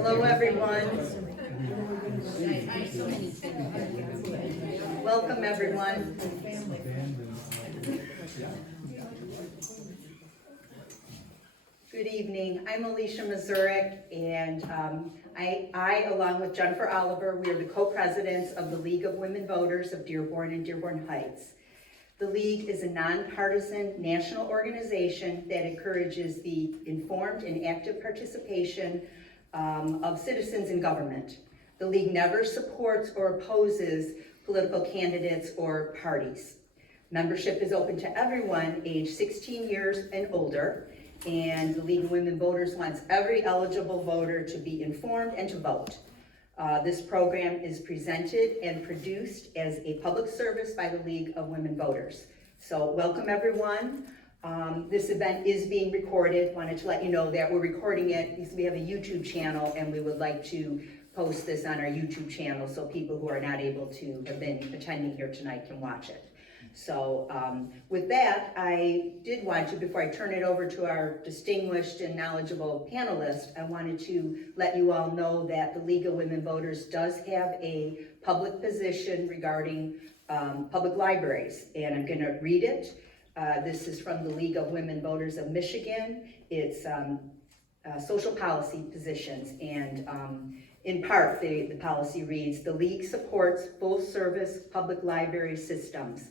Hello, everyone. Welcome, everyone. Good evening. I'm Alicia Mazurek, and I, along with Jennifer Oliver, we are the co-presidents of the League of Women Voters of Dearborn and Dearborn Heights. The League is a nonpartisan national organization that encourages the informed and active participation of citizens in government. The League never supports or opposes political candidates or parties. Membership is open to everyone age 16 years and older, and the League of Women Voters wants every eligible voter to be informed and to vote. This program is presented and produced as a public service by the League of Women Voters. So welcome, everyone. This event is being recorded. Wanted to let you know that we're recording it because we have a YouTube channel, and we would like to post this on our YouTube channel so people who are not able to have been attending here tonight can watch it. So with that, I did want to, before I turn it over to our distinguished and knowledgeable panelists, I wanted to let you all know that the League of Women Voters does have a public position regarding public libraries, and I'm going to read it. This is from the League of Women Voters of Michigan. It's social policy positions, and in part, the policy reads, the League supports full-service public library systems.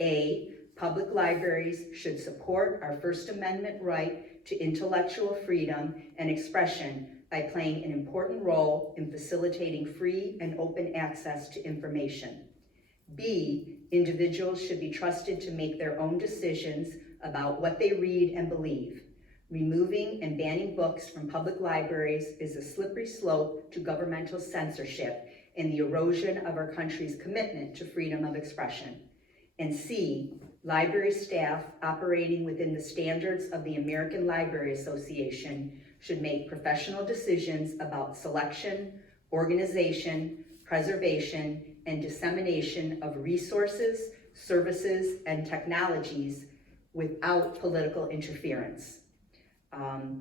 A, public libraries should support our First Amendment right to intellectual freedom and expression by playing an important role in facilitating free and open access to information. B, individuals should be trusted to make their own decisions about what they read and believe. Removing and banning books from public libraries is a slippery slope to governmental censorship and the erosion of our country's commitment to freedom of expression. And C, library staff operating within the standards of the American Library Association should make professional decisions about selection, organization, preservation, and dissemination of resources, services, and technologies without political interference.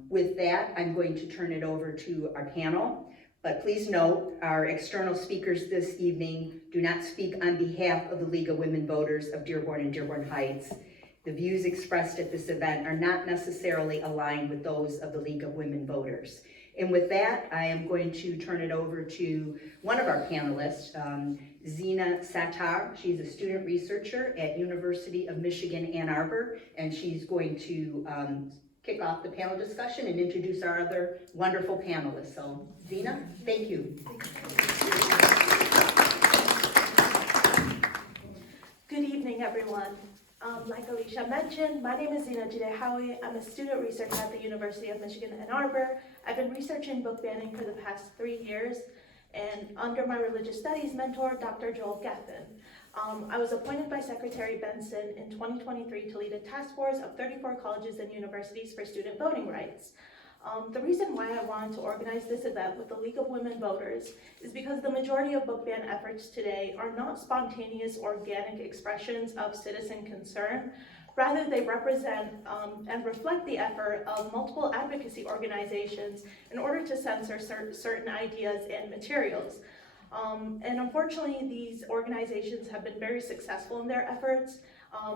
With that, I'm going to turn it over to our panel. But please note, our external speakers this evening do not speak on behalf of the League of Women Voters of Dearborn and Dearborn Heights. The views expressed at this event are not necessarily aligned with those of the League of Women Voters. And with that, I am going to turn it over to one of our panelists, Zena Aljilehawi. She's a student researcher at University of Michigan, Ann Arbor, and she's going to kick off the panel discussion and introduce our other wonderful panelists. So, Zena, thank you. Good evening, everyone. Like Alicia mentioned, my name is Zena Aljilehawi. I'm a student researcher at the University of Michigan, Ann Arbor. I've been researching book banning for the past 3 years, and under my religious studies mentor, Dr. Joel Geffen. I was appointed by Secretary Benson in 2023 to lead a task force of 34 colleges and universities for student voting rights. The reason why I wanted to organize this event with the League of Women Voters is because the majority of book ban efforts today are not spontaneous, organic expressions of citizen concern. Rather, they represent and reflect the effort of multiple advocacy organizations in order to censor certain ideas and materials. And unfortunately, these organizations have been very successful in their efforts.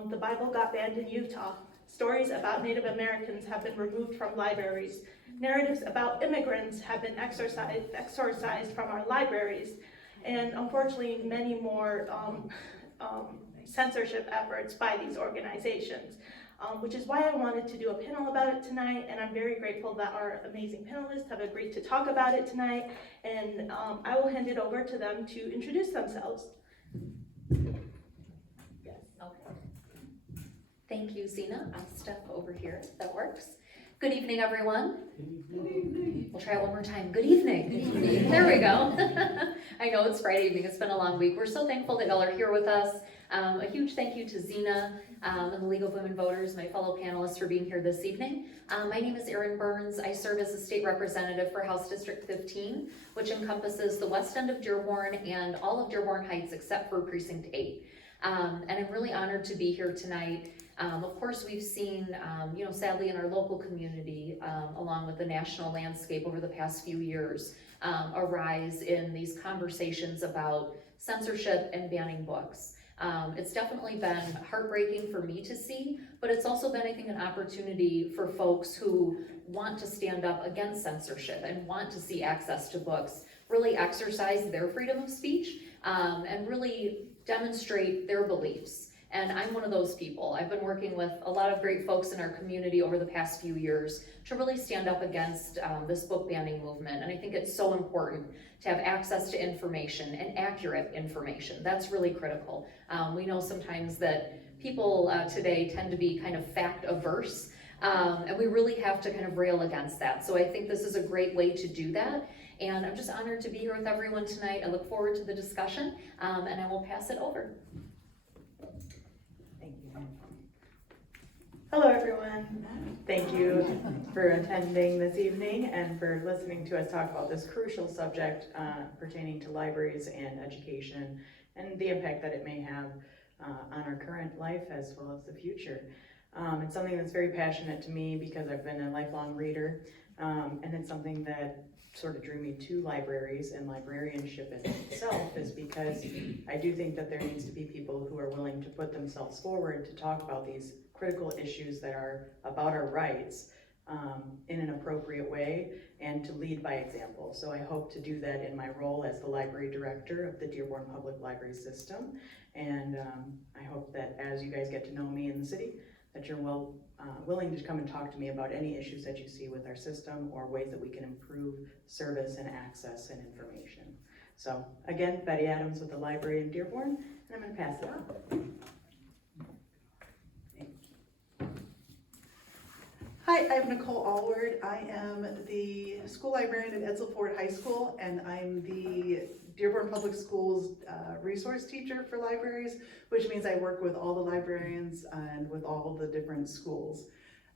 The Bible got banned in Utah. Stories about Native Americans have been removed from libraries. Narratives about immigrants have been exorcised from our libraries. And unfortunately, many more censorship efforts by these organizations, which is why I wanted to do a panel about it tonight, and I'm very grateful that our amazing panelists have agreed to talk about it tonight, and I will hand it over to them to introduce themselves. Yes, okay. Thank you, Zena. I'll step over here if that works. Good evening, everyone. Good evening. We'll try it one more time. Good evening. Good evening. There we go. I know it's Friday evening. It's been a long week. We're so thankful that y'all are here with us. A huge thank you to Zena and the League of Women Voters, my fellow panelists, for being here this evening. My name is Erin Byrnes. I serve as a state representative for House District 15, which encompasses the west end of Dearborn and all of Dearborn Heights except for Precinct 8. And I'm really honored to be here tonight. Of course, we've seen, sadly in our local community, along with the national landscape over the past few years, a rise in these conversations about censorship and banning books. It's definitely been heartbreaking for me to see, but it's also been, I think, an opportunity for folks who want to stand up against censorship and want to see access to books really exercise their freedom of speech, and really demonstrate their beliefs. And I'm one of those people. I've been working with a lot of great folks in our community over the past few years to really stand up against this book banning movement. And I think it's so important to have access to information and accurate information. That's really critical. We know sometimes that people today tend to be kind of fact averse, and we really have to kind of rail against that. So I think this is a great way to do that. And I'm just honored to be here with everyone tonight. I look forward to the discussion, and I will pass it over. Hello, everyone. Thank you for attending this evening and for listening to us talk about this crucial subject pertaining to libraries and education and the impact that it may have on our current life as well as the future. It's something that's very passionate to me because I've been a lifelong reader, and it's something that sort of drew me to libraries and librarianship in itself is because I do think that there needs to be people who are willing to put themselves forward to talk about these critical issues that are about our rights in an appropriate way and to lead by example. So I hope to do that in my role as the library director of the Dearborn Public Library System. And I hope that as you guys get to know me in the city, that you're willing to come and talk to me about any issues that you see with our system or ways that we can improve service and access and information. So again, Betty Adams with the library in Dearborn, and I'm going to pass it on. Hi, I'm Nichole Alward. I am the school librarian at Edsel High School, and I'm the Dearborn Public Schools resource teacher for libraries, which means I work with all the librarians and with all the different schools.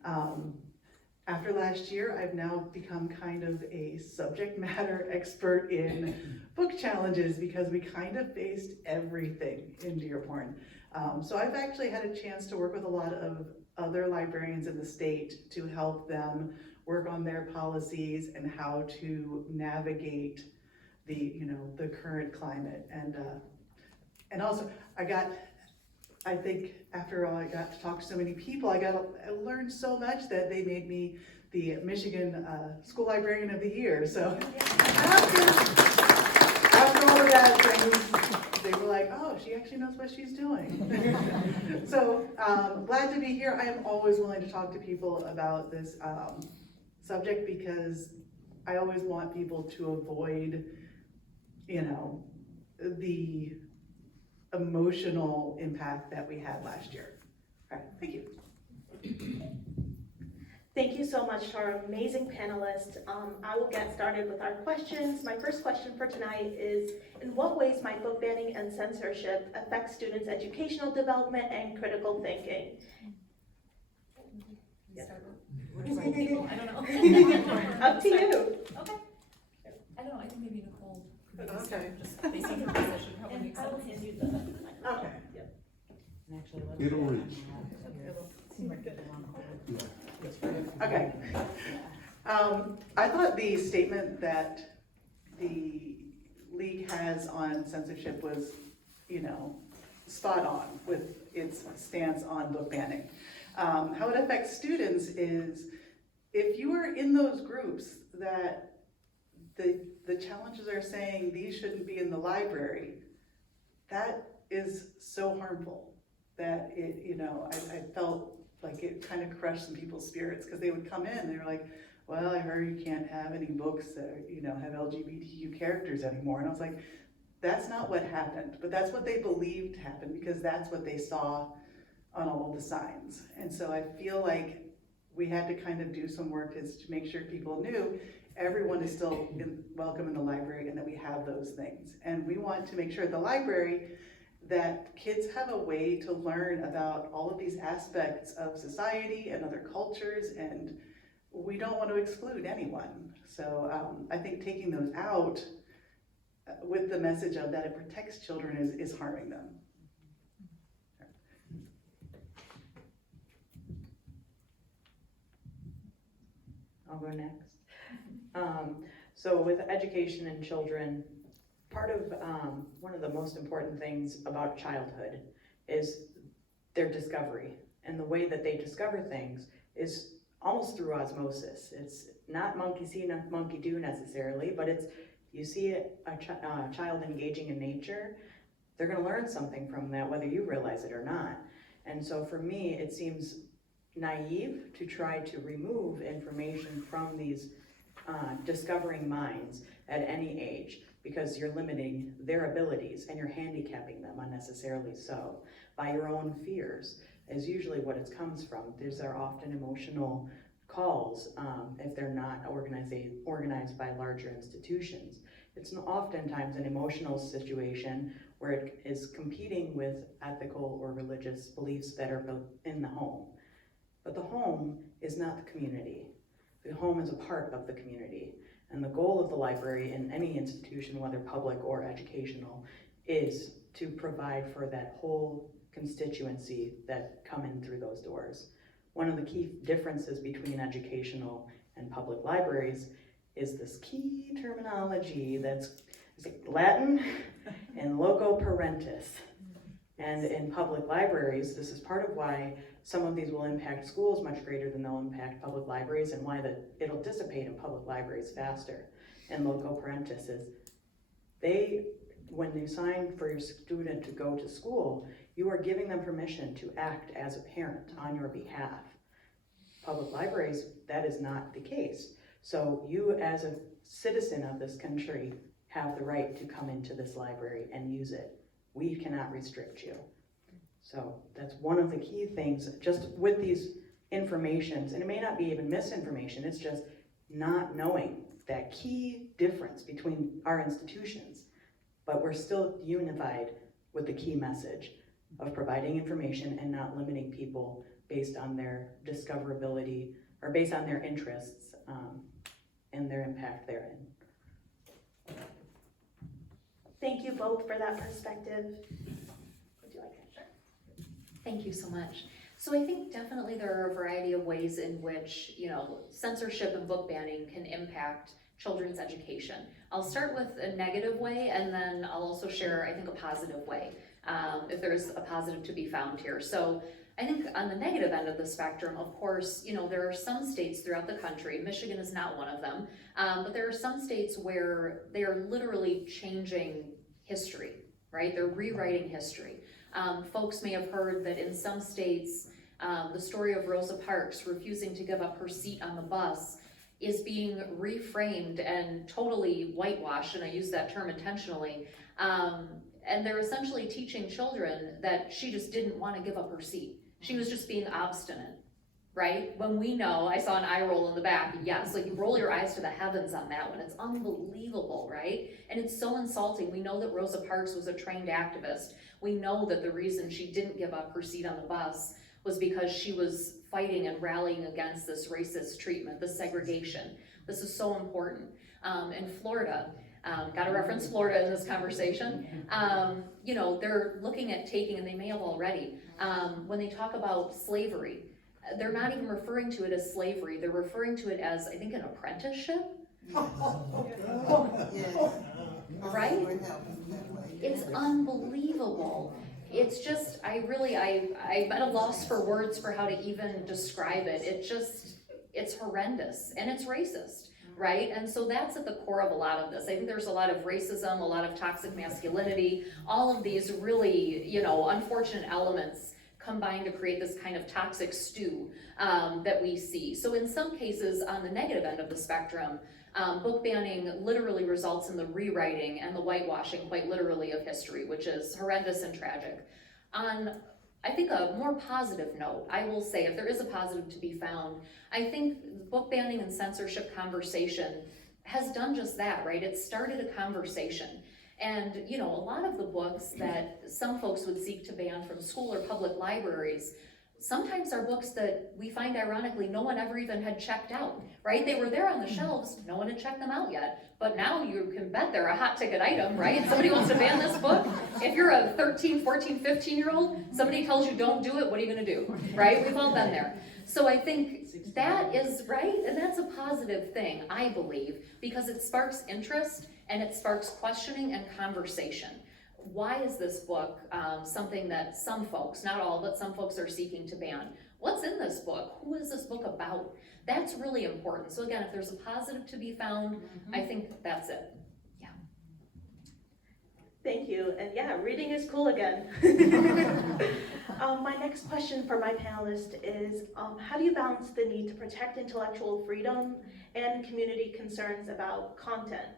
After last year, I've now become kind of a subject matter expert in book challenges because we kind of faced everything in Dearborn. So I've actually had a chance to work with a lot of other librarians in the state to help them work on their policies and how to navigate the current climate. And also I think after all I got to talk to so many people, I learned so much that they made me the Michigan School Librarian of the Year. So after all of that things, they were like, oh, she actually knows what she's doing. So glad to be here. I am always willing to talk to people about this subject because I always want people to avoid, the emotional impact that we had last year. All right, thank you. Thank you so much to our amazing panelists. I will get started with our questions. My first question for tonight is, in what ways might book banning and censorship affect students' educational development and critical thinking? I don't know. Up to you. Okay. I don't know, I think maybe Nichole could Okay. just facing her position probably makes sense. Okay. It'll reach. Okay. I thought the statement that the league has on censorship was, spot on with its stance on book banning. How it affects students is if you are in those groups that the challenges are saying these shouldn't be in the library, that is so harmful that I felt like it kind of crushed some people's spirits because they would come in and they were like, well, I heard you can't have any books that, have LGBTQ characters anymore. And I was like, that's not what happened, but that's what they believed happened because that's what they saw on all the signs. And so I feel like we had to kind of do some work to make sure people knew everyone is still welcome in the library and that we have those things. And we want to make sure at the library that kids have a way to learn about all of these aspects of society and other cultures, and we don't want to exclude anyone. So I think taking those out with the message of that it protects children is harming them. I'll go next. So with education in children, part of one of the most important things about childhood is their discovery. And the way that they discover things is almost through osmosis. It's not monkey see, not monkey do necessarily, but it's, you see a child engaging in nature, they're gonna learn something from that, whether you realize it or not. And so for me, it seems naive to try to remove information from these discovering minds at any age, because you're limiting their abilities and you're handicapping them unnecessarily so by your own fears, is usually what it comes from. These are often emotional calls if they're not organized by larger institutions. It's oftentimes an emotional situation where it is competing with ethical or religious beliefs that are built in the home. But the home is not the community. The home is a part of the community. And the goal of the library in any institution, whether public or educational, is to provide for that whole constituency that come in through those doors. One of the key differences between educational and public libraries is this key terminology that's Latin and loco parentis. And in public libraries, this is part of why some of these will impact schools much greater than they'll impact public libraries, and why it'll dissipate in public libraries faster. And loco parentis is, when you sign for your student to go to school, you are giving them permission to act as a parent on your behalf. Public libraries, that is not the case. So you as a citizen of this country have the right to come into this library and use it. We cannot restrict you. So that's one of the key things, just with these informations, and it may not be even misinformation, it's just not knowing that key difference between our institutions, but we're still unified with the key message of providing information and not limiting people based on their discoverability or based on their interests and their impact therein. Thank you both for that perspective. Would you like to share? Thank you so much. So I think definitely there are a variety of ways in which, censorship and book banning can impact children's education. I'll start with a negative way, and then I'll also share, I think, a positive way, if there's a positive to be found here. So I think on the negative end of the spectrum, of course, there are some states throughout the country, Michigan is not one of them, but there are some states where they are literally changing history, right? They're rewriting history. Folks may have heard that in some states, the story of Rosa Parks refusing to give up her seat on the bus is being reframed and totally whitewashed, and I use that term intentionally. And they're essentially teaching children that she just didn't want to give up her seat. She was just being obstinate, right? When we know, I saw an eye roll in the back, yes, like you roll your eyes to the heavens on that one. It's unbelievable, right? And it's so insulting. We know that Rosa Parks was a trained activist. We know that the reason she didn't give up her seat on the bus was because she was fighting and rallying against this racist treatment, this segregation. This is so important. In Florida, got to reference Florida in this conversation. They're looking at taking, and they may have already, when they talk about slavery, they're not even referring to it as slavery. They're referring to it as, I think, an apprenticeship. Right? It's unbelievable. It's just, I'm at a loss for words for how to even describe it. It's horrendous, and it's racist, right? And so that's at the core of a lot of this. I think there's a lot of racism, a lot of toxic masculinity, all of these really, unfortunate elements combined to create this kind of toxic stew that we see. So in some cases, on the negative end of the spectrum, book banning literally results in the rewriting and the whitewashing, quite literally, of history, which is horrendous and tragic. On, I think, a more positive note, I will say, if there is a positive to be found, I think book banning and censorship conversation has done just that, right? It started a conversation. And, a lot of the books that some folks would seek to ban from school or public libraries sometimes are books that we find, ironically, no one ever even had checked out, right? They were there on the shelves, no one had checked them out yet. But now you can bet they're a hot ticket item, right? Somebody wants to ban this book. If you're a 13, 14, 15-year-old, somebody tells you don't do it, what are you gonna do, right? We've all been there. So I think That is right, and that's a positive thing, I believe, because it sparks interest and it sparks questioning and conversation. Why is this book something that some folks, not all, but some folks are seeking to ban? What's in this book? Who is this book about? That's really important. So again, if there's a positive to be found, I think that's it. Yeah. Thank you, and yeah, reading is cool again. My next question for my panelist is, how do you balance the need to protect intellectual freedom and community concerns about content?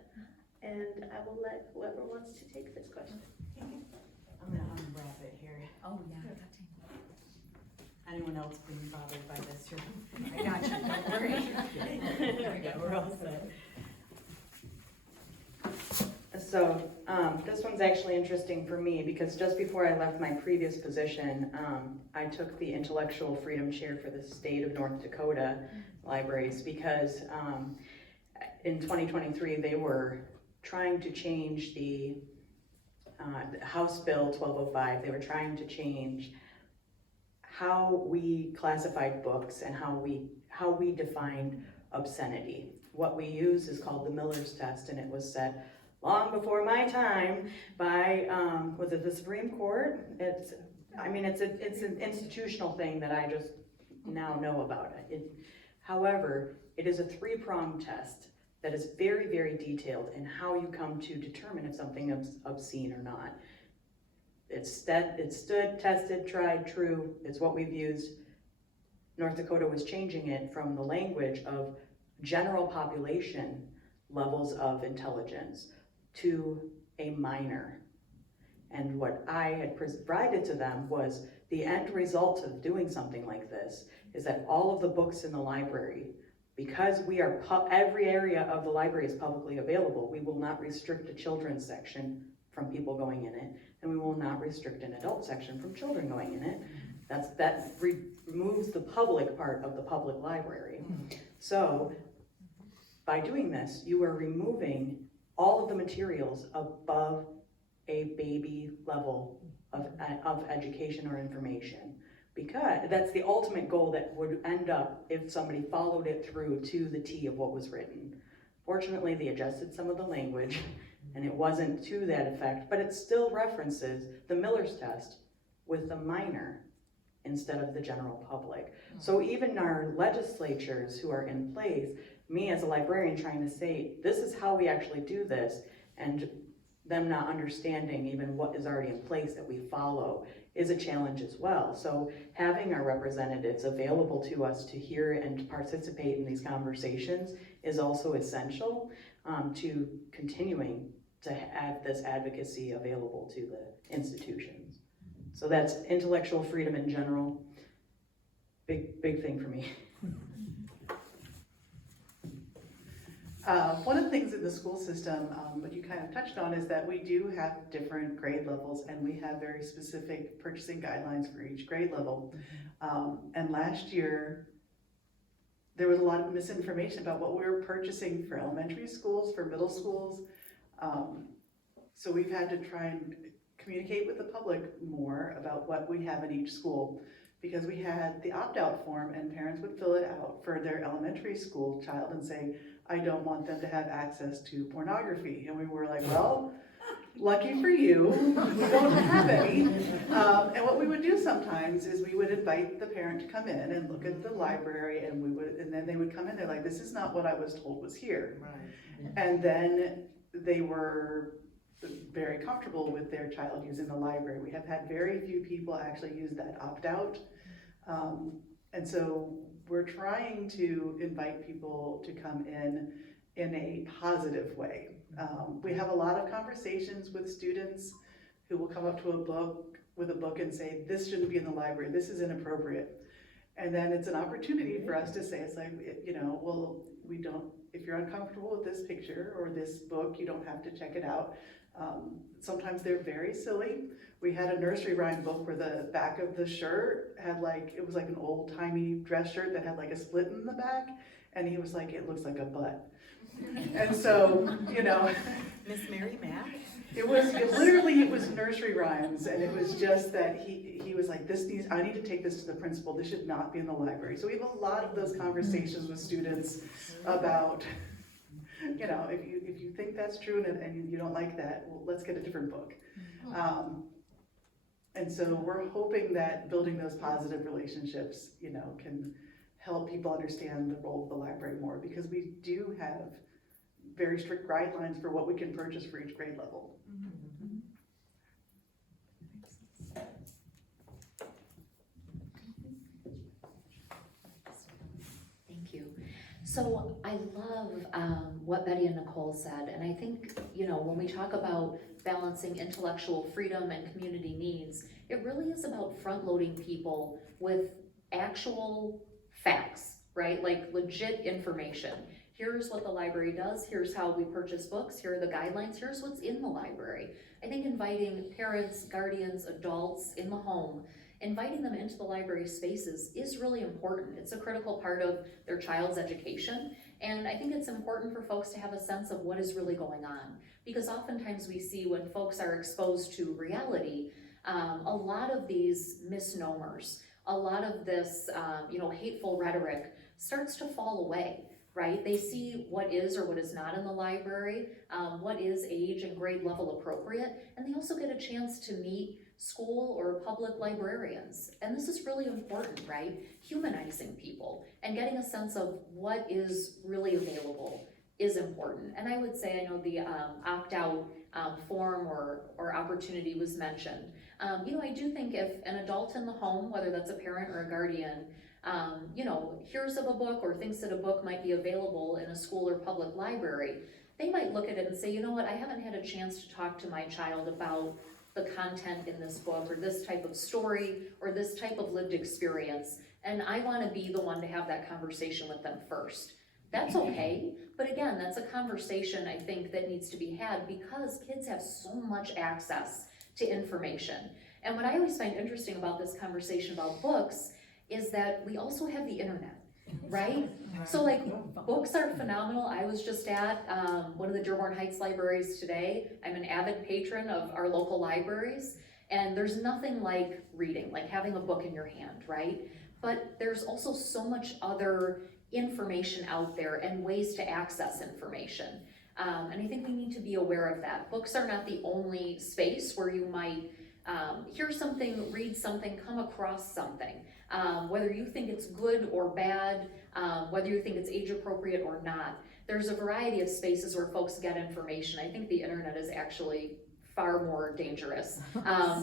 And I will let whoever wants to take this question. I'm gonna unwrap it here. Oh, yeah. Anyone else being bothered by this? I got you, don't worry. There we go, we're all set. So, this one's actually interesting for me because just before I left my previous position, I took the intellectual freedom chair for the state of North Dakota libraries because in 2023 they were trying to change the House Bill 1205. They were trying to change how we classified books and how we defined obscenity. What we use is called the Miller's test, and it was set long before my time by was it the Supreme Court? It's an institutional thing that I just now know about it. However, it is a three-pronged test that is very, very detailed in how you come to determine if something is obscene or not. It's stood, tested, tried, true. It's what we've used. North Dakota was changing it from the language of general population levels of intelligence to a minor. And what I had provided to them was the end result of doing something like this is that all of the books in the library, because we are every area of the library is publicly available, we will not restrict a children's section from people going in it, and we will not restrict an adult section from children going in it. That removes the public part of the public library. So by doing this, you are removing all of the materials above a baby level of education or information, because that's the ultimate goal that would end up if somebody followed it through to the T of what was written. Fortunately, they adjusted some of the language and it wasn't to that effect, but it still references the Miller's test with the minor instead of the general public. So even our legislatures who are in place, me as a librarian trying to say, this is how we actually do this, and them not understanding even what is already in place that we follow is a challenge as well. So having our representatives available to us to hear and to participate in these conversations is also essential to continuing to have this advocacy available to the institutions. So that's intellectual freedom in general, big thing for me. One of the things in the school system, what you kind of touched on, is that we do have different grade levels and we have very specific purchasing guidelines for each grade level. And last year, there was a lot of misinformation about what we were purchasing for elementary schools, for middle schools. So we've had to try and communicate with the public more about what we have in each school, because we had the opt-out form and parents would fill it out for their elementary school child and say, I don't want them to have access to pornography. And we were like, well, lucky for you, we don't have any. And what we would do sometimes is we would invite the parent to come in and look at the library, and then they would come in, they're like, this is not what I was told was here. Right. And then they were very comfortable with their child using the library. We have had very few people actually use that opt-out. And so we're trying to invite people to come in a positive way. We have a lot of conversations with students who will come up to a book and say, this shouldn't be in the library, this is inappropriate. And then it's an opportunity for us to say, it's like, well, if you're uncomfortable with this picture or this book, you don't have to check it out. Sometimes they're very silly. We had a nursery rhyme book where the back of the shirt had it was like an old timey dress shirt that had like a split in the back. And he was like, it looks like a butt. And so, Miss Mary Mack? It was, literally, it was nursery rhymes, and it was just that he was like, I need to take this to the principal, this should not be in the library. So we have a lot of those conversations with students about, you know, if you think that's true and you don't like that, well, let's get a different book. And so we're hoping that building those positive relationships, you know, can help people understand the role of the library more, because we do have very strict guidelines for what we can purchase for each grade level. Thank you. So I love what Betty and Nichole said, and I think, you know, when we talk about balancing intellectual freedom and community needs, it really is about front-loading people with actual facts, right? Like legit information. Here's what the library does, here's how we purchase books, here are the guidelines, here's what's in the library. I think inviting parents, guardians, adults in the home, inviting them into the library spaces is really important. It's a critical part of their child's education. And I think it's important for folks to have a sense of what is really going on. Because oftentimes we see when folks are exposed to reality, a lot of these misnomers, a lot of this hateful rhetoric starts to fall away, right? They see what is or what is not in the library, what is age and grade level appropriate, and they also get a chance to meet school or public librarians. And this is really important, right? Humanizing people and getting a sense of what is really available is important. And I would say, I know the opt-out form or opportunity was mentioned. I do think if an adult in the home, whether that's a parent or a guardian, hears of a book or thinks that a book might be available in a school or public library, they might look at it and say, you know what, I haven't had a chance to talk to my child about the content in this book or this type of story or this type of lived experience, and I want to be the one to have that conversation with them first. That's okay, but again, that's a conversation I think that needs to be had because kids have so much access to information. And what I always find interesting about this conversation about books is that we also have the internet, right? So like books are phenomenal. I was just at one of the Dearborn Heights libraries today. I'm an avid patron of our local libraries, and there's nothing like reading, like having a book in your hand, right? But there's also so much other information out there and ways to access information. And I think we need to be aware of that. Books are not the only space where you might hear something, read something, come across something. Whether you think it's good or bad, whether you think it's age appropriate or not. There's a variety of spaces where folks get information. I think the internet is actually far more dangerous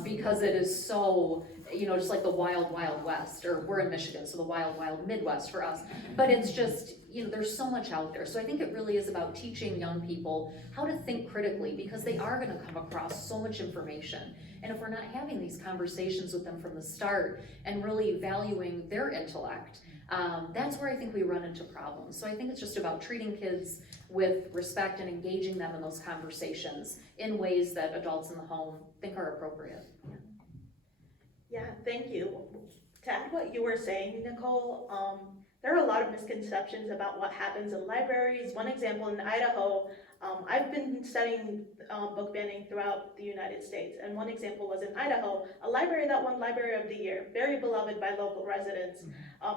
because it is so, just like the wild, wild west, or we're in Michigan, so the wild, wild Midwest for us. But it's just, there's so much out there. So I think it really is about teaching young people how to think critically because they are gonna come across so much information. And if we're not having these conversations with them from the start and really valuing their intellect, that's where I think we run into problems. So I think it's just about treating kids with respect and engaging them in those conversations in ways that adults in the home think are appropriate. Yeah, thank you. To add what you were saying, Nichole, there are a lot of misconceptions about what happens in libraries. One example in Idaho, I've been studying book banning throughout the United States, and one example was in Idaho, a library that won Library of the Year, very beloved by local residents,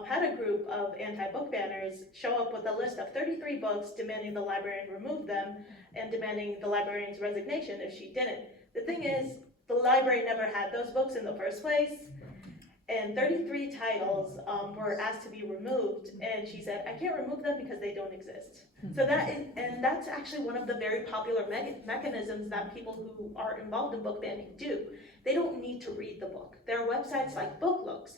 had a group of anti-book banners show up with a list of 33 books demanding the librarian remove them and demanding the librarian's resignation if she didn't. The thing is, the library never had those books in the first place, and 33 titles were asked to be removed, and she said, I can't remove them because they don't exist. So that's actually one of the very popular mechanisms that people who are involved in book banning do. They don't need to read the book. There are websites like BookLooks,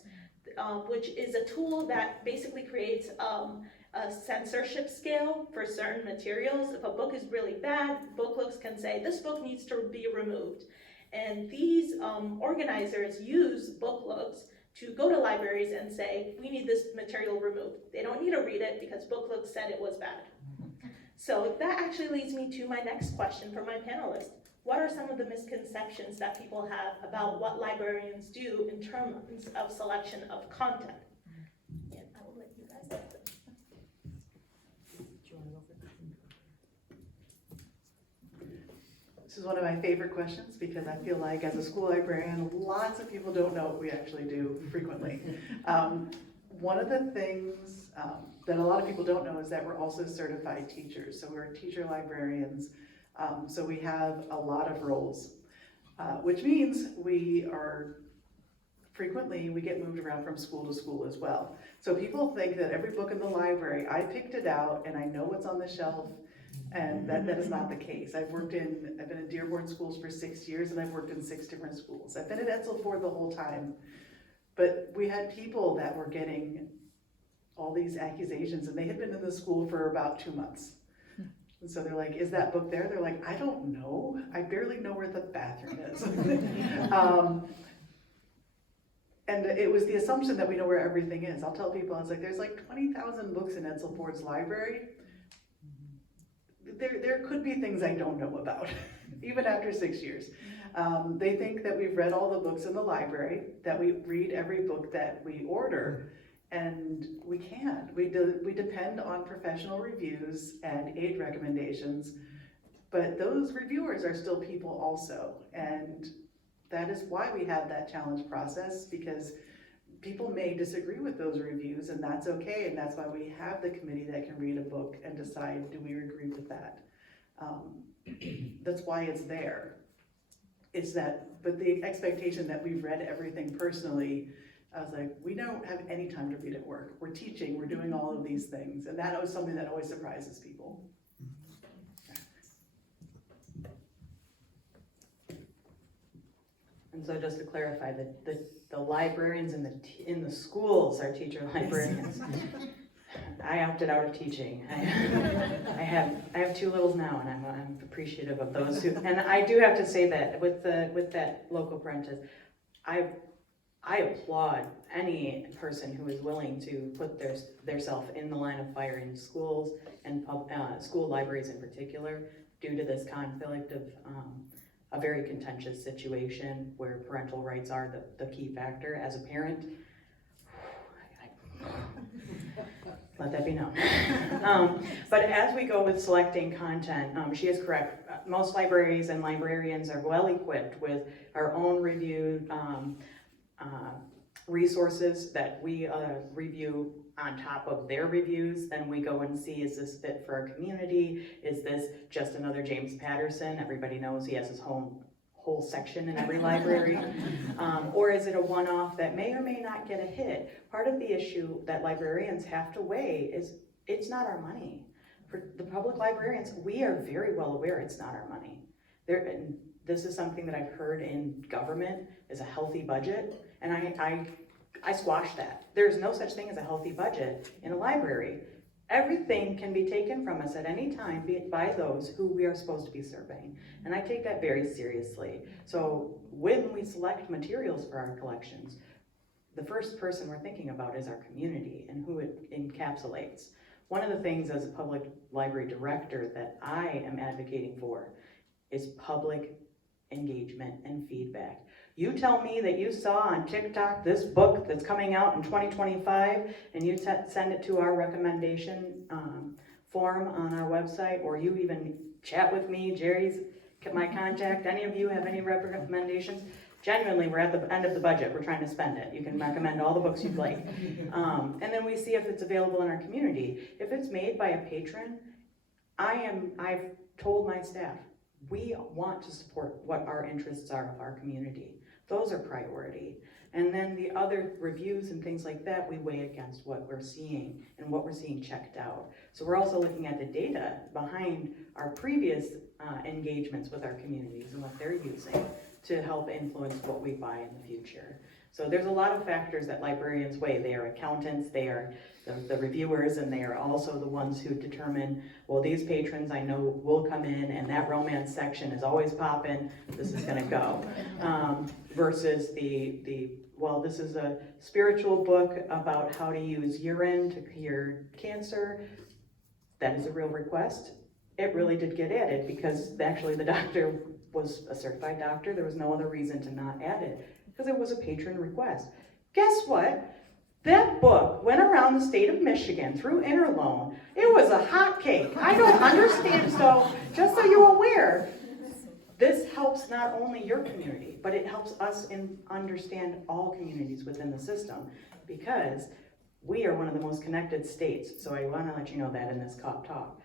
which is a tool that basically creates a censorship scale for certain materials. If a book is really bad, BookLooks can say, this book needs to be removed. And these organizers use BookLooks to go to libraries and say, we need this material removed. They don't need to read it because BookLooks said it was bad. So that actually leads me to my next question for my panelists. What are some of the misconceptions that people have about what librarians do in terms of selection of content? And I will let you guys go. This is one of my favorite questions because I feel like as a school librarian, lots of people don't know what we actually do frequently. One of the things that a lot of people don't know is that we're also certified teachers. So we're teacher librarians. So we have a lot of roles, which means we get moved around from school to school as well. So people think that every book in the library, I picked it out and I know what's on the shelf, and that is not the case. I've been in Dearborn schools for 6 years, and I've worked in 6 different schools. I've been at Edsel for the whole time, but we had people that were getting all these accusations, and they had been in the school for about 2 months. And so they're like, is that book there? They're like, I don't know. I barely know where the bathroom is. And it was the assumption that we know where everything is. I'll tell people, I was like, there's like 20,000 books in Edsel Ford's library. There could be things I don't know about, even after 6 years. They think that we've read all the books in the library, that we read every book that we order, and we can't. We depend on professional reviews and aid recommendations, but those reviewers are still people also, and that is why we have that challenge process, because people may disagree with those reviews, and that's okay, and that's why we have the committee that can read a book and decide, do we agree with that? That's why it's there. But the expectation that we've read everything personally, I was like, we don't have any time to read at work. We're teaching, we're doing all of these things, and that was something that always surprises people. And so just to clarify, the librarians in the schools are teacher librarians. I opted out of teaching. I have 2 littles now, and I'm appreciative of those who. And I do have to say that with that local apprentice, I applaud any person who is willing to put their self in the line of fire in schools and school libraries in particular, due to this conflict of a very contentious situation where parental rights are the key factor. As a parent, let that be known. But as we go with selecting content, she is correct. Most libraries and librarians are well equipped with our own review resources that we review on top of their reviews. Then we go and see, is this fit for our community? Is this just another James Patterson? Everybody knows he has his whole section in every library. Or is it a one-off that may or may not get a hit? Part of the issue that librarians have to weigh is it's not our money. For the public librarians, we are very well aware it's not our money. And this is something that I've heard in government is a healthy budget, and I squash that. There's no such thing as a healthy budget in a library. Everything can be taken from us at any time by those who we are supposed to be serving. And I take that very seriously. So when we select materials for our collections, the first person we're thinking about is our community and who it encapsulates. One of the things as a public library director that I am advocating for is public engagement and feedback. You tell me that you saw on TikTok this book that's coming out in 2025, and you send it to our recommendation form on our website, or you even chat with me. Jerry's my contact. Any of you have any recommendations? Genuinely, we're at the end of the budget. We're trying to spend it. You can recommend all the books you'd like. And then we see if it's available in our community. If it's made by a patron, I've told my staff, we want to support what our interests are of our community. Those are priority. And then the other reviews and things like that, we weigh against what we're seeing and what we're seeing checked out. So we're also looking at the data behind our previous engagements with our communities and what they're using to help influence what we buy in the future. So there's a lot of factors that librarians weigh. They are accountants, they are the reviewers, and they are also the ones who determine, well, these patrons I know will come in and that romance section is always popping, this is gonna go. Versus well, this is a spiritual book about how to use urine to cure cancer. That is a real request. It really did get added because actually the doctor was a certified doctor. There was no other reason to not add it because it was a patron request. Guess what? That book went around the state of Michigan through Interloan. It was a hot cake. I don't understand. So just so you're aware, this helps not only your community, but it helps us understand all communities within the system, because we are one of the most connected states. So I want to let you know that in this talk.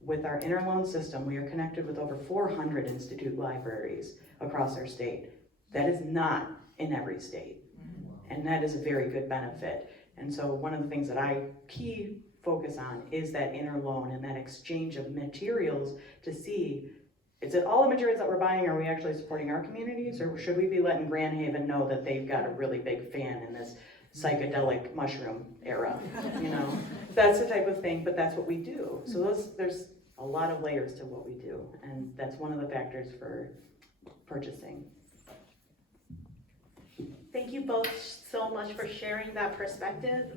With our interloan system, we are connected with over 400 institute libraries across our state. That is not in every state, and that is a very good benefit. And so one of the things that I focus on is that interloan and that exchange of materials to see, is it all the materials that we're buying, are we actually supporting our communities, or should we be letting Grand Haven know that they've got a really big fan in this psychedelic mushroom era, you know? That's the type of thing, but that's what we do. So there's a lot of layers to what we do, and that's one of the factors for purchasing. Thank you both so much for sharing that perspective.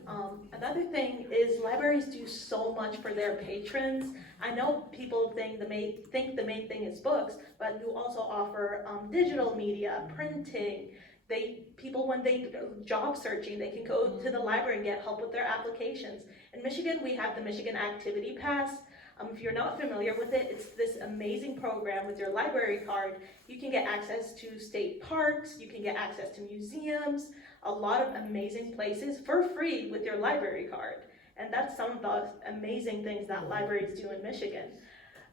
Another thing is libraries do so much for their patrons. I know people think the main thing is books, but you also offer digital media, printing. People, when they go job searching, they can go to the library and get help with their applications. In Michigan, we have the Michigan Activity Pass. If you're not familiar with it, it's this amazing program with your library card. You can get access to state parks, you can get access to museums, a lot of amazing places for free with your library card. And that's some of the amazing things that libraries do in Michigan.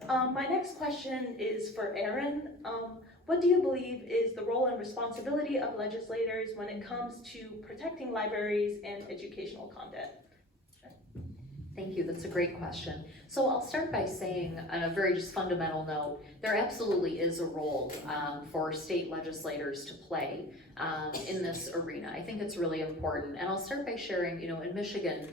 My next question is for Erin. What do you believe is the role and responsibility of legislators when it comes to protecting libraries and educational content? Thank you, that's a great question. So I'll start by saying, on a very just fundamental note, there absolutely is a role for state legislators to play in this arena. I think it's really important. And I'll start by sharing, in Michigan,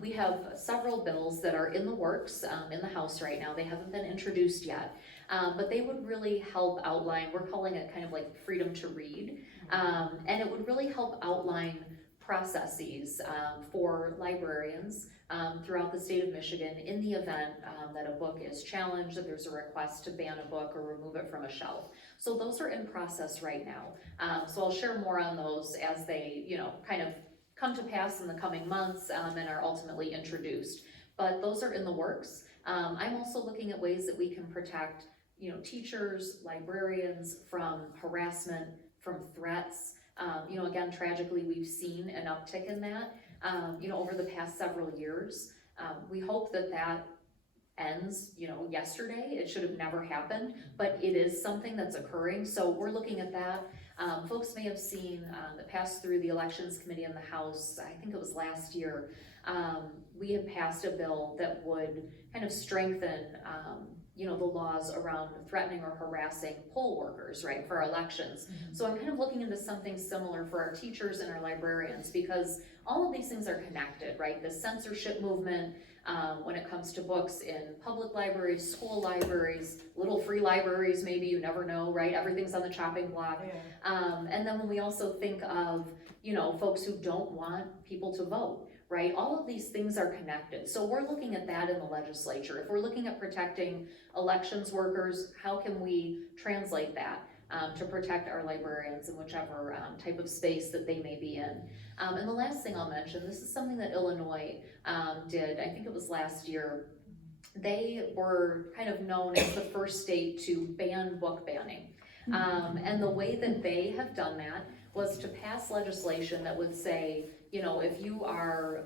we have several bills that are in the works in the House right now. They haven't been introduced yet, but they would really help outline, we're calling it kind of like freedom to read, and it would really help outline processes for librarians throughout the state of Michigan in the event that a book is challenged, that there's a request to ban a book or remove it from a shelf. So those are in process right now. So I'll share more on those as they, kind of come to pass in the coming months and are ultimately introduced. But those are in the works. I'm also looking at ways that we can protect, teachers, librarians from harassment, from threats. Again, tragically, we've seen an uptick in that, over the past several years. We hope that ends, yesterday. It should have never happened, but it is something that's occurring. So we're looking at that. Folks may have seen that passed through the Elections Committee in the House, I think it was last year. We had passed a bill that would kind of strengthen the laws around threatening or harassing poll workers, right, for our elections. So I'm kind of looking into something similar for our teachers and our librarians, because all of these things are connected, right? The censorship movement, when it comes to books in public libraries, school libraries, little free libraries, maybe, you never know, right? Everything's on the chopping block. Yeah. And then when we also think of, folks who don't want people to vote, right? All of these things are connected. So we're looking at that in the legislature. If we're looking at protecting elections workers, how can we translate that to protect our librarians in whichever type of space that they may be in? And the last thing I'll mention, this is something that Illinois did, I think it was last year. They were kind of known as the first state to ban book banning. And the way that they have done that was to pass legislation that would say, if you are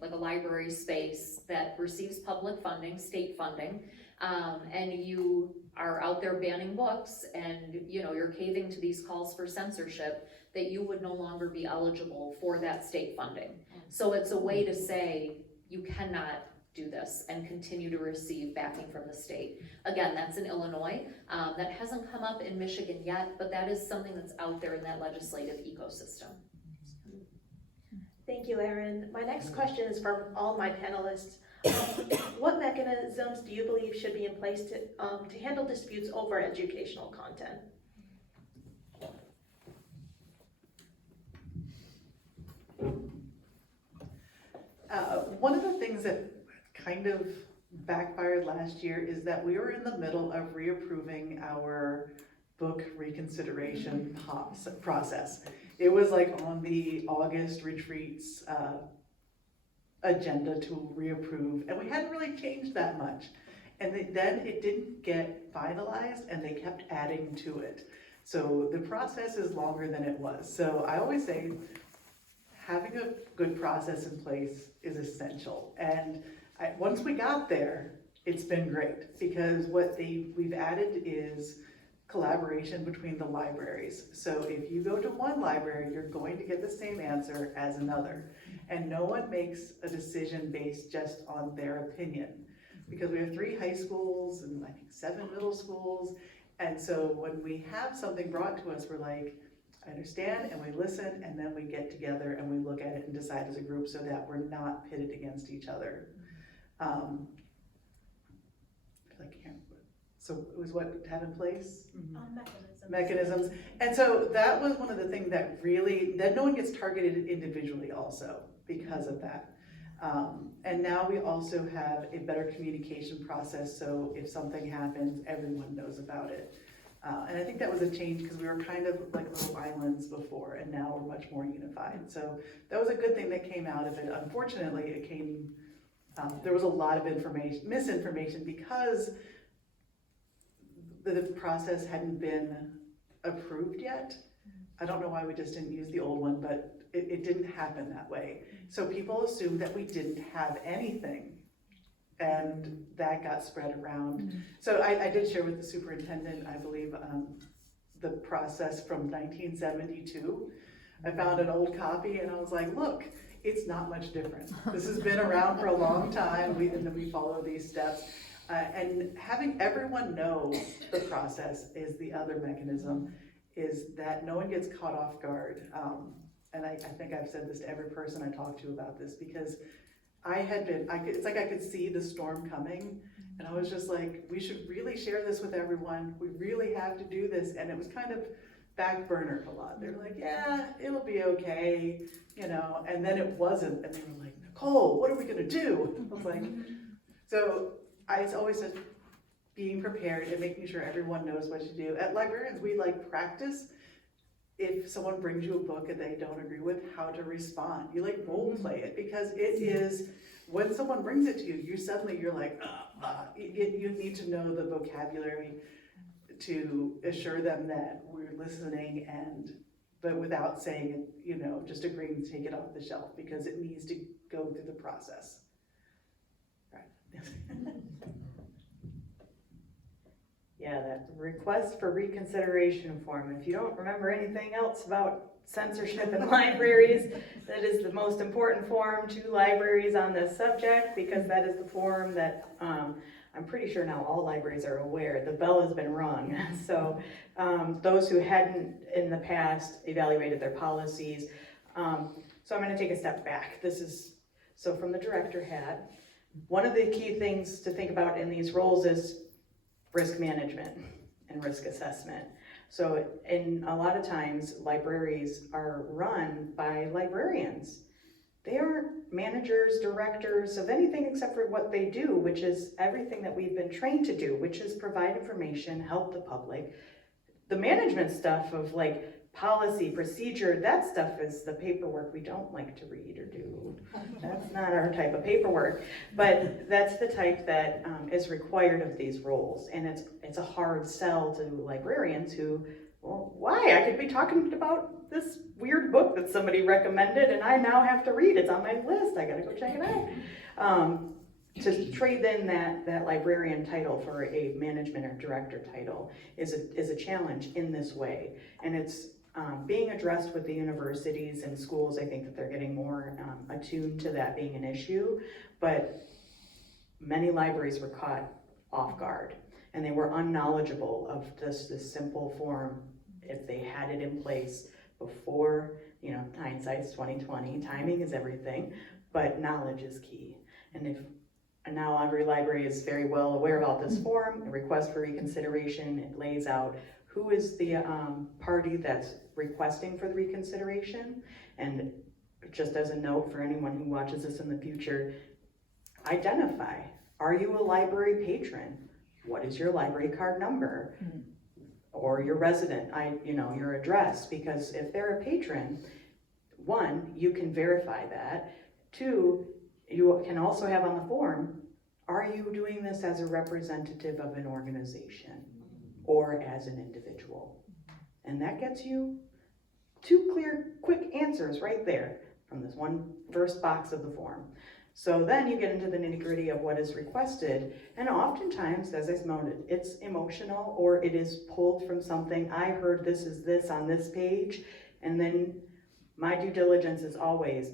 like a library space that receives public funding, state funding, and you are out there banning books and you're caving to these calls for censorship, that you would no longer be eligible for that state funding. So it's a way to say you cannot do this and continue to receive backing from the state. Again, that's in Illinois. That hasn't come up in Michigan yet, but that is something that's out there in that legislative ecosystem. Thank you, Erin. My next question is from all my panelists. What mechanisms do you believe should be in place to handle disputes over educational content? One of the things that kind of backfired last year is that we were in the middle of reapproving our book reconsideration process. It was like on the August retreats agenda to reapprove, and we hadn't really changed that much. And then it didn't get finalized and they kept adding to it. So the process is longer than it was. So I always say having a good process in place is essential. And once we got there, it's been great because what we've added is collaboration between the libraries. So if you go to one library, you're going to get the same answer as another. And no one makes a decision based just on their opinion. Because we have 3 high schools and I think 7 middle schools. And so when we have something brought to us, we're like, I understand, and we listen, and then we get together and we look at it and decide as a group so that we're not pitted against each other. So it was what to have in place? Mechanisms. And so that was one of the things that really, that no one gets targeted individually also because of that. And now we also have a better communication process, so if something happens, everyone knows about it. And I think that was a change because we were kind of like little islands before, and now we're much more unified. So that was a good thing that came out of it. Unfortunately, it came, there was a lot of misinformation because the process hadn't been approved yet. I don't know why we just didn't use the old one, but it didn't happen that way. So people assumed that we didn't have anything, and that got spread around. So I did share with the superintendent, I believe, the process from 1972. I found an old copy and I was like, look, it's not much different. This has been around for a long time, and then we follow these steps. And having everyone know the process is the other mechanism, is that no one gets caught off guard. And I think I've said this to every person I talk to about this, because it's like I could see the storm coming, and I was just like, we should really share this with everyone. We really have to do this. And it was kind of backburnered a lot. They were like, yeah, it'll be okay, you know, and then it wasn't. And they were like, Nichole, what are we gonna do? I was like, so I always said, being prepared and making sure everyone knows what to do. At librarians, we like practice. If someone brings you a book and they don't agree with, how to respond. You like role play it, because it is, when someone brings it to you, you're like, you need to know the vocabulary to assure them that we're listening, but without saying it, you know, just agreeing to take it off the shelf, because it needs to go through the process. Right. Yeah, that request for reconsideration form. If you don't remember anything else about censorship in libraries, that is the most important form to libraries on this subject, because that is the form that I'm pretty sure now all libraries are aware. The bell has been rung. So those who hadn't in the past evaluated their policies. So I'm going to take a step back. So from the director hat, one of the key things to think about in these roles is risk management and risk assessment. So in a lot of times, libraries are run by librarians. They aren't managers, directors of anything except for what they do, which is everything that we've been trained to do, which is provide information, help the public. The management stuff of like policy, procedure, that stuff is the paperwork we don't like to read or do. That's not our type of paperwork, but that's the type that is required of these roles. And it's a hard sell to librarians who, well, why? I could be talking about this weird book that somebody recommended and I now have to read. It's on my list. I gotta go check it out. To trade in that librarian title for a management or director title is a challenge in this way. And it's being addressed with the universities and schools. I think that they're getting more attuned to that being an issue, but many libraries were caught off guard and they were unknowledgeable of this simple form. If they had it in place before, you know, hindsight's 2020, timing is everything, but knowledge is key. And now every library is very well aware about this form, a request for reconsideration. It lays out who is the party that's requesting for the reconsideration. And just as a note for anyone who watches this in the future, identify, are you a library patron? What is your library card number? Or your resident, your address, because if they're a patron, one, you can verify that. Two, you can also have on the form, Are you doing this as a representative of an organization or as an individual? And that gets you 2 clear, quick answers right there from this one first box of the form. So then you get into the nitty-gritty of what is requested, and oftentimes, as I noted, it's emotional or it is pulled from something. I heard this is this on this page, and then my due diligence is always,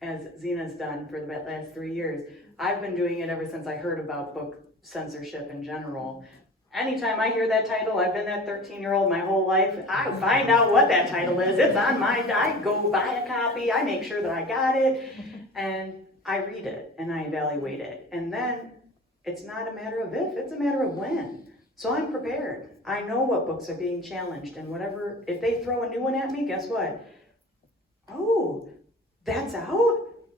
as Zena's done for the last 3 years, I've been doing it ever since I heard about book censorship in general. Anytime I hear that title, I've been that 13-year-old my whole life, I find out what that title is. It's on I go buy a copy, I make sure that I got it, and I read it and I evaluate it. And then it's not a matter of if, it's a matter of when. So I'm prepared. I know what books are being challenged, and whatever, if they throw a new one at me, guess what? Oh, that's out?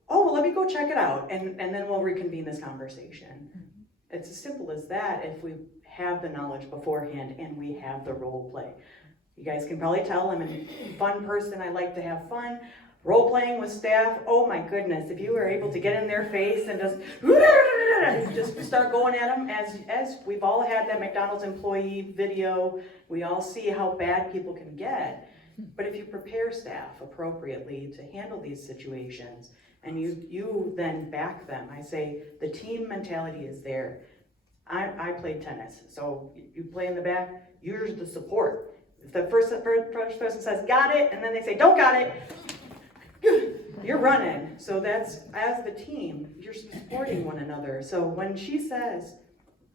Oh, well, let me go check it out, and then we'll reconvene this conversation. It's as simple as that if we have the knowledge beforehand and we have the role play. You guys can probably tell I'm a fun person. I like to have fun. Role playing with staff, oh my goodness, if you were able to get in their face and just start going at them, as we've all had that McDonald's employee video, we all see how bad people can get. But if you prepare staff appropriately to handle these situations, and you then back them, I say the team mentality is there. I played tennis, so you play in the back, you're the support. If the first person says, got it, and then they say, don't got it, you're running. So that's, as the team, you're supporting one another. So when she says,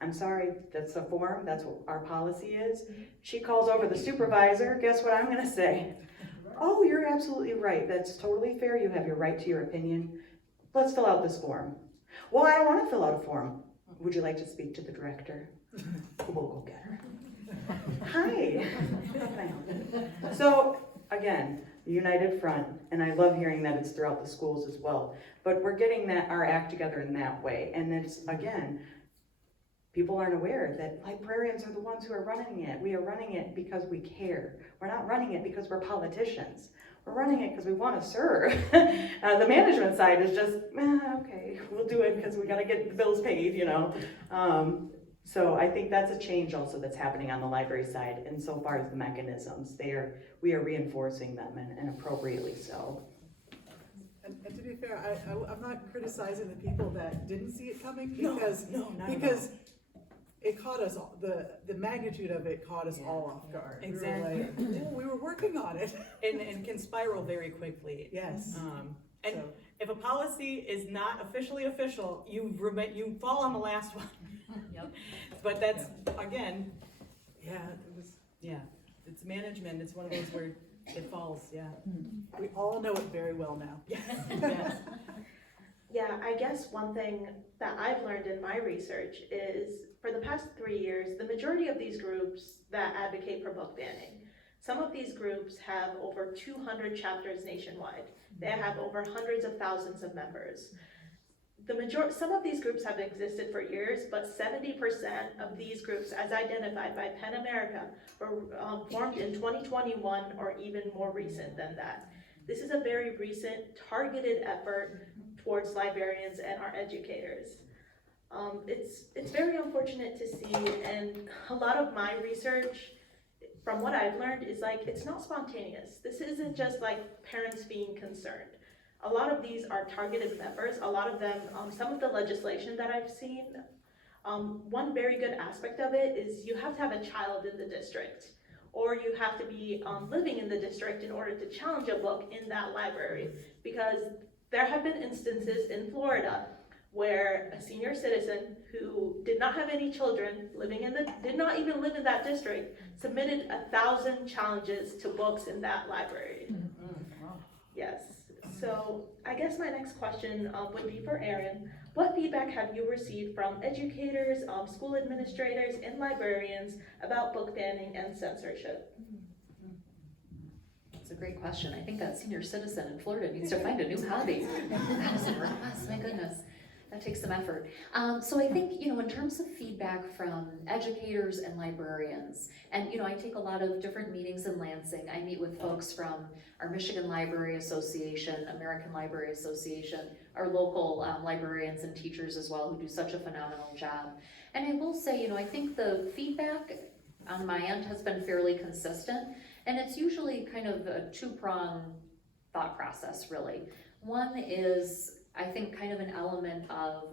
I'm sorry, that's a form, that's what our policy is, she calls over the supervisor, guess what I'm gonna say? Oh, you're absolutely right, that's totally fair, you have your right to your opinion. Let's fill out this form. Well, I don't wanna fill out a form. Would you like to speak to the director? We'll go get her. Hi. How can I help you? So, again, united front, and I love hearing that it's throughout the schools as well. But we're getting our act together in that way. And it's, again, people aren't aware that librarians are the ones who are running it. We are running it because we care. We're not running it because we're politicians. We're running it because we want to serve. The management side is just, okay, we'll do it because we got to get the bills paid, you know. So I think that's a change also that's happening on the library side insofar as the mechanisms. We are reinforcing them and appropriately so. And to be fair, I'm not criticizing the people that didn't see it coming because it caught us all, the magnitude of it caught us all off guard. Exactly. We were like, we were working on it. And can spiral very quickly. Yes. And So. if a policy is not officially official, you fall on the last one. Yep. But that's, again, Yeah, it was. yeah, it's management. It's one of those where it falls, yeah. We all know it very well now. Yes, yes. Yeah, I guess one thing that I've learned in my research is for the past 3 years, the majority of these groups that advocate for book banning, some of these groups have over 200 chapters nationwide. They have over hundreds of thousands of members. Some of these groups have existed for years, but 70% of these groups, as identified by PEN America, were formed in 2021 or even more recent than that. This is a very recent, targeted effort towards librarians and our educators. It's very unfortunate to see, and a lot of my research, from what I've learned, is like, it's not spontaneous. This isn't just like parents being concerned. A lot of these are targeted efforts. A lot of them, some of the legislation that I've seen, one very good aspect of it is you have to have a child in the district, or you have to be living in the district in order to challenge a book in that library. Because there have been instances in Florida where a senior citizen who did not have any children did not even live in that district, submitted 1,000 challenges to books in that library. Yes. So I guess my next question would be for Erin. What feedback have you received from educators, school administrators, and librarians about book banning and censorship? That's a great question. I think that senior citizen in Florida needs to find a new hobby. That is a request, my goodness. That takes some effort. So I think, in terms of feedback from educators and librarians, and, I take a lot of different meetings in Lansing. I meet with folks from our Michigan Library Association, American Library Association, our local librarians and teachers as well, who do such a phenomenal job. And I will say, I think the feedback on my end has been fairly consistent, and it's usually kind of a two-pronged thought process, really. One is, I think, kind of an element of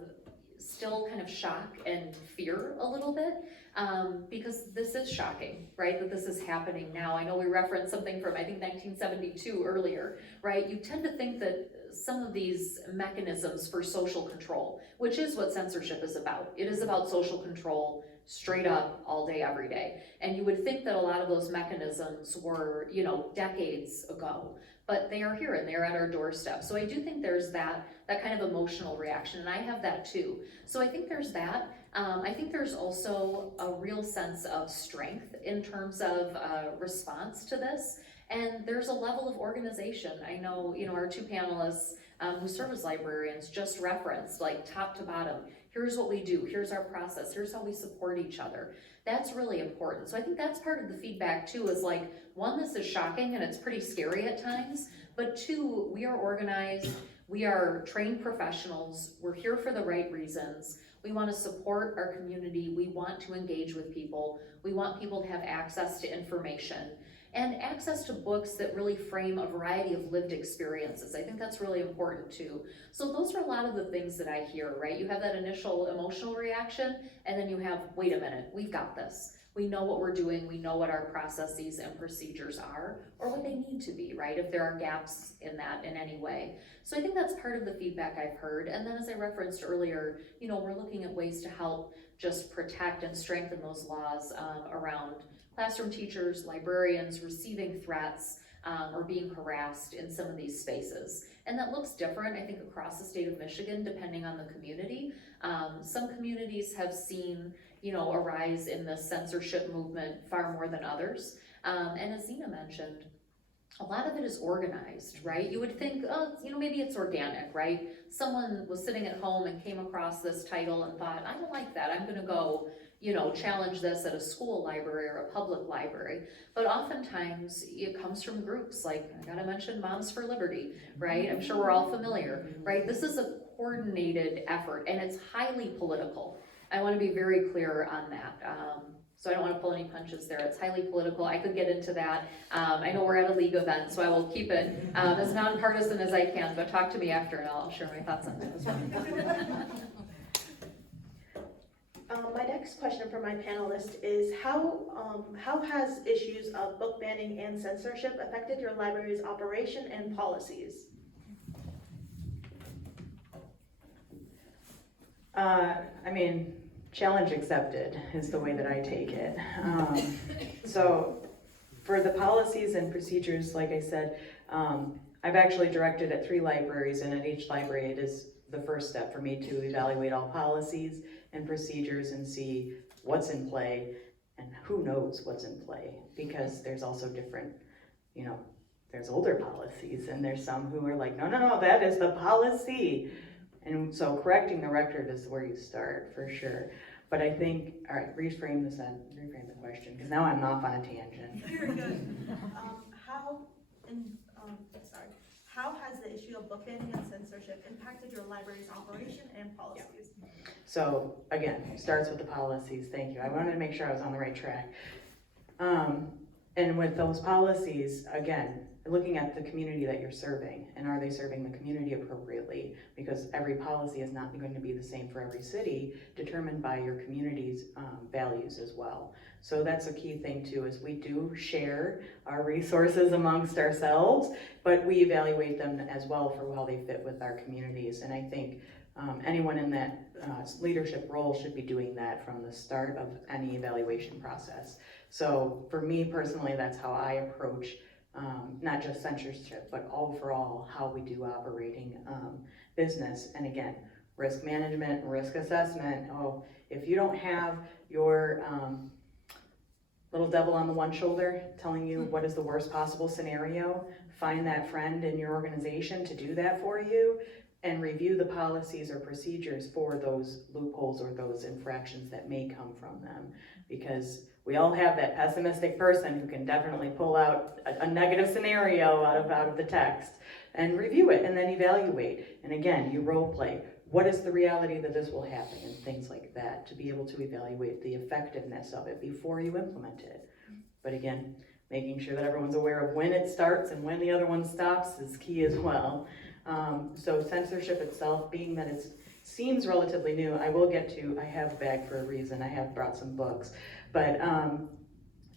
still kind of shock and fear a little bit, because this is shocking, right, that this is happening now. I know we referenced something from, I think, 1972 earlier, right? You tend to think that some of these mechanisms for social control, which is what censorship is about. It is about social control, straight up, all day, every day. And you would think that a lot of those mechanisms were, decades ago, but they are here and they're at our doorstep. So I do think there's that kind of emotional reaction, and I have that too. So I think there's that. I think there's also a real sense of strength in terms of response to this. And there's a level of organization. I know, our two panelists who serve as librarians just referenced, like, top to bottom, here's what we do, here's our process, here's how we support each other. That's really important. So I think that's part of the feedback too, is like, one, this is shocking and it's pretty scary at times, but two, we are organized, we are trained professionals, we're here for the right reasons. We want to support our community, we want to engage with people, we want people to have access to information and access to books that really frame a variety of lived experiences. I think that's really important too. So those are a lot of the things that I hear, right? You have that initial emotional reaction, and then you have, wait a minute, we've got this. We know what we're doing, we know what our processes and procedures are, or what they need to be, right? If there are gaps in that in any way. So I think that's part of the feedback I've heard. And then, as I referenced earlier, we're looking at ways to help just protect and strengthen those laws around classroom teachers, librarians receiving threats or being harassed in some of these spaces. And that looks different, I think, across the state of Michigan, depending on the community. Some communities have seen, a rise in the censorship movement far more than others. And as Zena mentioned, a lot of it is organized, right? You would think, maybe it's organic, right? Someone was sitting at home and came across this title and thought, I don't like that, I'm gonna go, challenge this at a school library or a public library. But oftentimes it comes from groups like, I gotta mention Moms for Liberty, right? I'm sure we're all familiar, right? This is a coordinated effort and it's highly political. I wanna be very clear on that. So I don't wanna pull any punches there. It's highly political. I could get into that. I know we're at a league event, so I will keep it as nonpartisan as I can, but talk to me after and I'll share my thoughts on that as well. My next question for my panelist is how has issues of book banning and censorship affected your library's operation and policies? Challenge accepted is the way that I take it. So for the policies and procedures, like I said, I've actually directed at 3 libraries, and at each library it is the first step for me to evaluate all policies and procedures and see what's in play and who knows what's in play, because there's also different, there's older policies and there's some who are like, no, that is the policy. And so correcting the record is where you start for sure. But I think, all right, reframe the question, because now I'm off on a tangent. You're good. How has the issue of book banning and censorship impacted your library's operation and policies? So again, starts with the policies, thank you. I wanted to make sure I was on the right track. And with those policies, again, looking at the community that you're serving, and are they serving the community appropriately? Because every policy is not going to be the same for every city, determined by your community's values as well. So that's a key thing too, is we do share our resources amongst ourselves, but we evaluate them as well for how they fit with our communities. And I think anyone in that leadership role should be doing that from the start of any evaluation process. So for me personally, that's how I approach not just censorship, but overall how we do operating business. And again, risk management, risk assessment. Oh, if you don't have your little devil on the one shoulder telling you what is the worst possible scenario, find that friend in your organization to do that for you. and review the policies or procedures for those loopholes or those infractions that may come from them. Because we all have that pessimistic person who can definitely pull out a negative scenario out of the text and review it and then evaluate. And again, you role play. What is the reality that this will happen and things like that to be able to evaluate the effectiveness of it before you implement it. But again, making sure that everyone's aware of when it starts and when the other one stops is key as well. So censorship itself, being that it seems relatively new, I have a bag for a reason, I have brought some books, but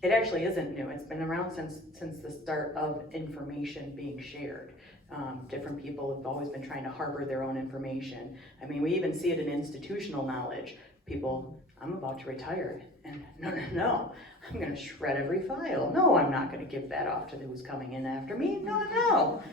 it actually isn't new. It's been around since the start of information being shared. Different people have always been trying to harbor their own information. I mean, we even see it in institutional knowledge. People, I'm about to retire, and no, I'm gonna shred every file. No, I'm not gonna give that off to who's coming in after me. No.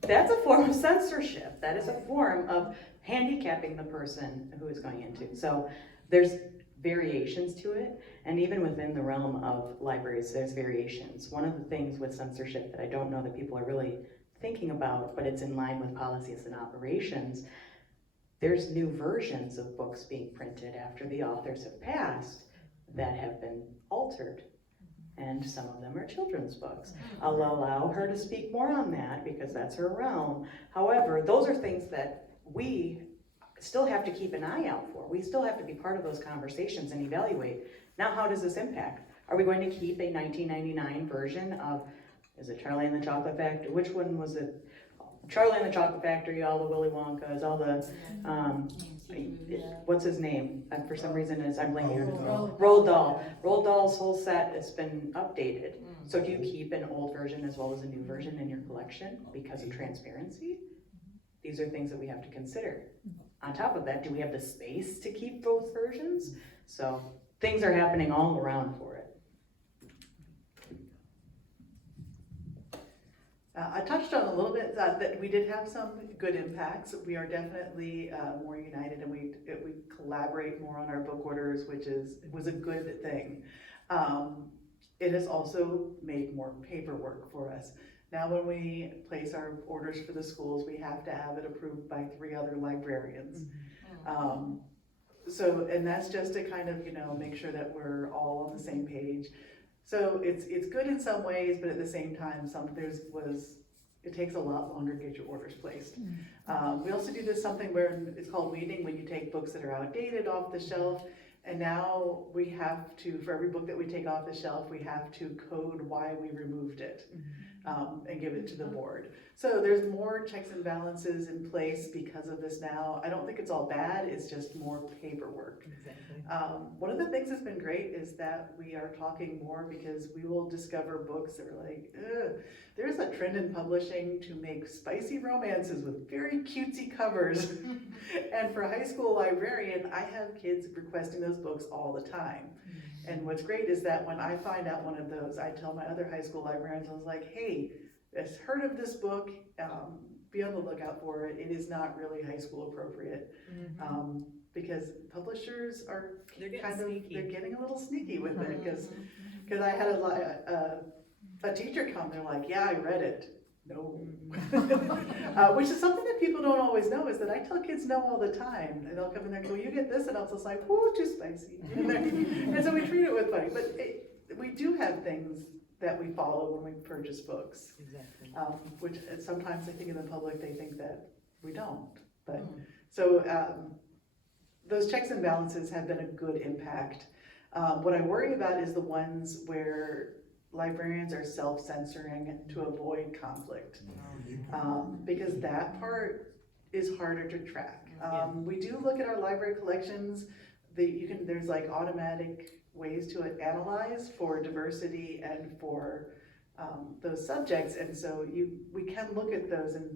That's a form of censorship. That is a form of handicapping the person who is going into. So there's variations to it, and even within the realm of libraries, there's variations. One of the things with censorship that I don't know that people are really thinking about, but it's in line with policies and operations, there's new versions of books being printed after the authors have passed that have been altered. And some of them are children's books. I'll allow her to speak more on that because that's her realm. However, those are things that we still have to keep an eye out for. We still have to be part of those conversations and evaluate. Now, how does this impact? Are we going to keep a 1999 version of, is it Charlie and the Chocolate Factory? Which one was it? Charlie and the Chocolate Factory, all the Willy Wonkas, all the, what's his name? For some reason, I'm blanking here. Roald Dahl. Roald Dahl's whole set has been updated. So do you keep an old version as well as a new version in your collection because of transparency? These are things that we have to consider. On top of that, do we have the space to keep both versions? So things are happening all around for it. I touched on a little bit that we did have some good impacts. We are definitely more united, and we collaborate more on our book orders, which was a good thing. It has also made more paperwork for us. Now when we place our orders for the schools, we have to have it approved by 3 other librarians. And that's just to kind of, make sure that we're all on the same page. So it's good in some ways, but at the same time, it takes a lot longer to get your orders placed. We also do something where it's called weeding, when you take books that are outdated off the shelf, and now we have to, for every book that we take off the shelf, we have to code why we removed it and give it to the board. So there's more checks and balances in place because of this now. I don't think it's all bad, it's just more paperwork. Exactly. One of the things that's been great is that we are talking more because we will discover books that are like, ugh. There's a trend in publishing to make spicy romances with very cutesy covers. And for a high school librarian, I have kids requesting those books all the time. And what's great is that when I find out one of those, I tell my other high school librarians, I was like, hey, I've heard of this book, be on the lookout for it. It is not really high school appropriate. Because publishers are They're getting a little sneaky with it, because I had a teacher come, they're like, yeah, I read it. No. Which is something that people don't always know, is that I tell kids no all the time, and they'll come in there and go, you get this, and I was just like, whoa, too spicy. And so we treat it with funny, but we do have things that we follow when we purchase books. Exactly. Which sometimes I think in the public, they think that we don't. But so those checks and balances have been a good impact. What I worry about is the ones where librarians are self-censoring to avoid conflict, because that part is harder to track. We do look at our library collections. There's like automatic ways to analyze for diversity and for those subjects, and so we can look at those and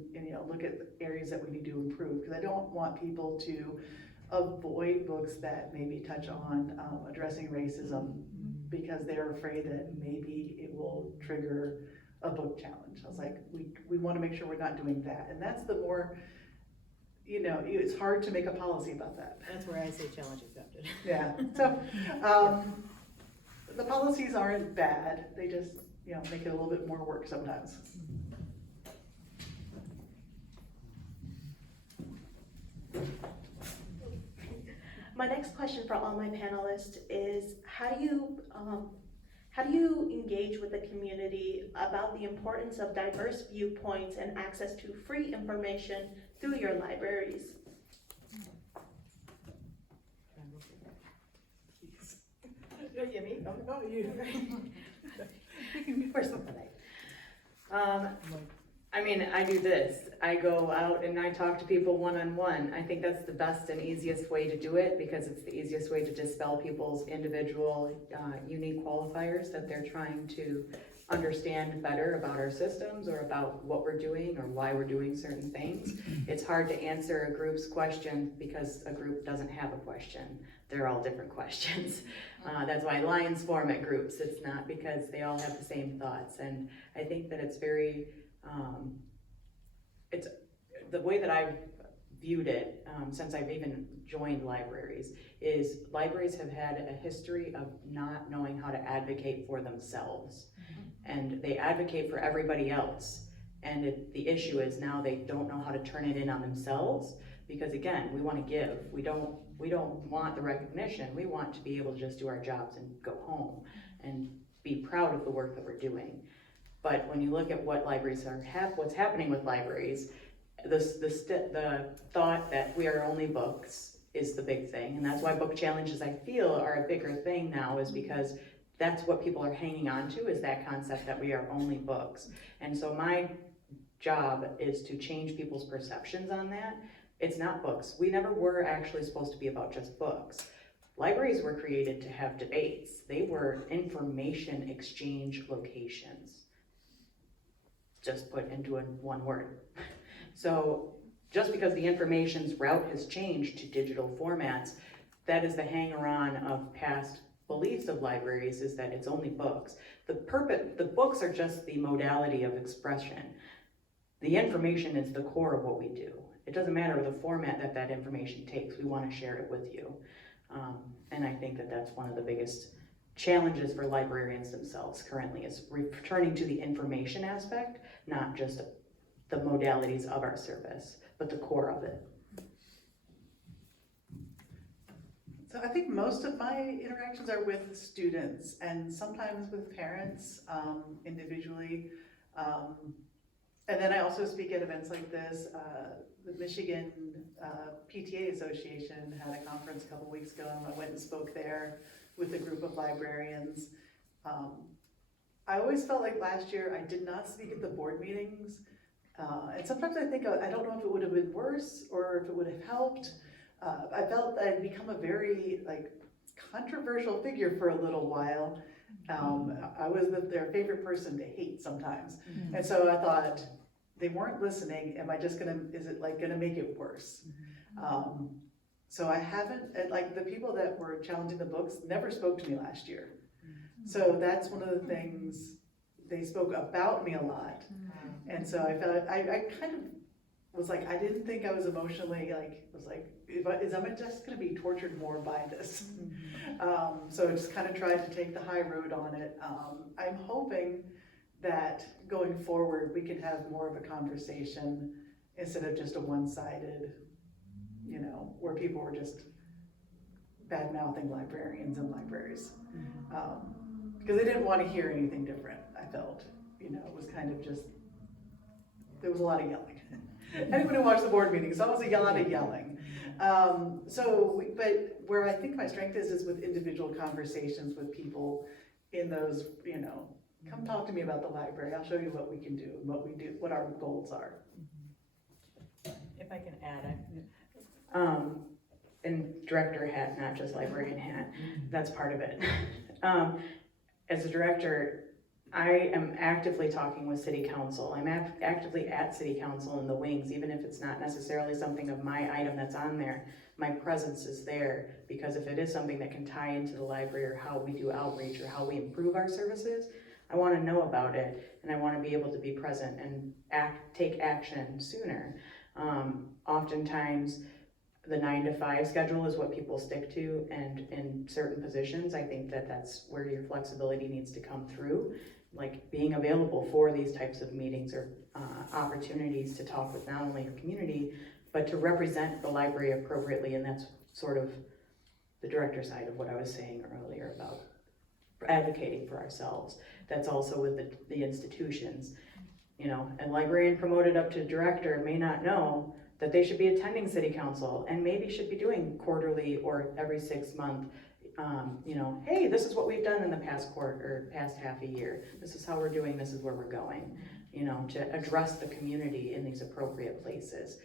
look at areas that we need to improve, because I don't want people to avoid books that maybe touch on addressing racism because they're afraid that maybe it will trigger a book challenge. I was like, we want to make sure we're not doing that, and that's the more, it's hard to make a policy about that. That's where I say challenge accepted. Yeah, so the policies aren't bad, they just make it a little bit more work sometimes. My next question for all my panelists is, how do you engage with the community about the importance of diverse viewpoints and access to free information through your libraries? You me? No, you. You can be first on tonight. I mean, I do this. I go out and I talk to people one-on-one. I think that's the best and easiest way to do it because it's the easiest way to dispel people's individual, unique qualifiers that they're trying to understand better about our systems or about what we're doing or why we're doing certain things. It's hard to answer a group's question because a group doesn't have a question. They're all different questions. That's why lines form at groups. It's not because they all have the same thoughts. And I think that it's very, it's the way that I've viewed it since I've even joined libraries is libraries have had a history of not knowing how to advocate for themselves. And they advocate for everybody else. And the issue is now they don't know how to turn it in on themselves because again, we want to give. We don't want the recognition. We want to be able to just do our jobs and go home and be proud of the work that we're doing. But when you look at what libraries are, what's happening with libraries, the thought that we are only books is the big thing. And that's why book challenges, I feel, are a bigger thing now is because that's what people are hanging on to is that concept that we are only books. And so my job is to change people's perceptions on that. It's not books. We never were actually supposed to be about just books. Libraries were created to have debates. They were information exchange locations. Just put into one word. So just because the information's route has changed to digital formats, that is the hanger-on of past beliefs of libraries is that it's only books. The books are just the modality of expression. The information is the core of what we do. It doesn't matter the format that information takes. We want to share it with you. And I think that that's one of the biggest challenges for librarians themselves currently is returning to the information aspect, not just the modalities of our service, but the core of it. So I think most of my interactions are with students and sometimes with parents individually. And then I also speak at events like this. The Michigan PTA Association had a conference a couple weeks ago and I went and spoke there with a group of librarians. I always felt like last year I did not speak at the board meetings. And sometimes I think, I don't know if it would have been worse or if it would have helped. I felt I'd become a very controversial figure for a little while. I was their favorite person to hate sometimes. And so I thought, they weren't listening, is it gonna make it worse? So I haven't, the people that were challenging the books never spoke to me last year. So that's one of the things, they spoke about me a lot. And so I felt, I kind of was like, I didn't think I was emotionally, am I just gonna be tortured more by this? So I just kind of tried to take the high road on it. I'm hoping that going forward, we can have more of a conversation instead of just a one-sided, where people were just bad-mouthing librarians and libraries. Because they didn't want to hear anything different, I felt. It was kind of just, there was a lot of yelling. Anyone who watched the board meetings, there was a lot of yelling. But where I think my strength is with individual conversations with people in those, come talk to me about the library. I'll show you what we can do, what we do, what our goals are. If I can add, and director hat, not just librarian hat, that's part of it. As a director, I am actively talking with city council. I'm actively at city council in the wings, even if it's not necessarily something of my item that's on there. My presence is there because if it is something that can tie into the library or how we do outreach or how we improve our services, I want to know about it and I want to be able to be present and take action sooner. Oftentimes, the 9 to 5 schedule is what people stick to, and in certain positions, I think that that's where your flexibility needs to come through, like being available for these types of meetings or opportunities to talk with not only your community, but to represent the library appropriately, and that's sort of the director side of what I was saying earlier about advocating for ourselves. That's also with the institutions. You know, a librarian promoted up to director may not know that they should be attending city council and maybe should be doing quarterly or every 6 month, you know, hey, this is what we've done in the past quarter or past half a year. This is how we're doing, this is where we're going, you know, to address the community in these appropriate places.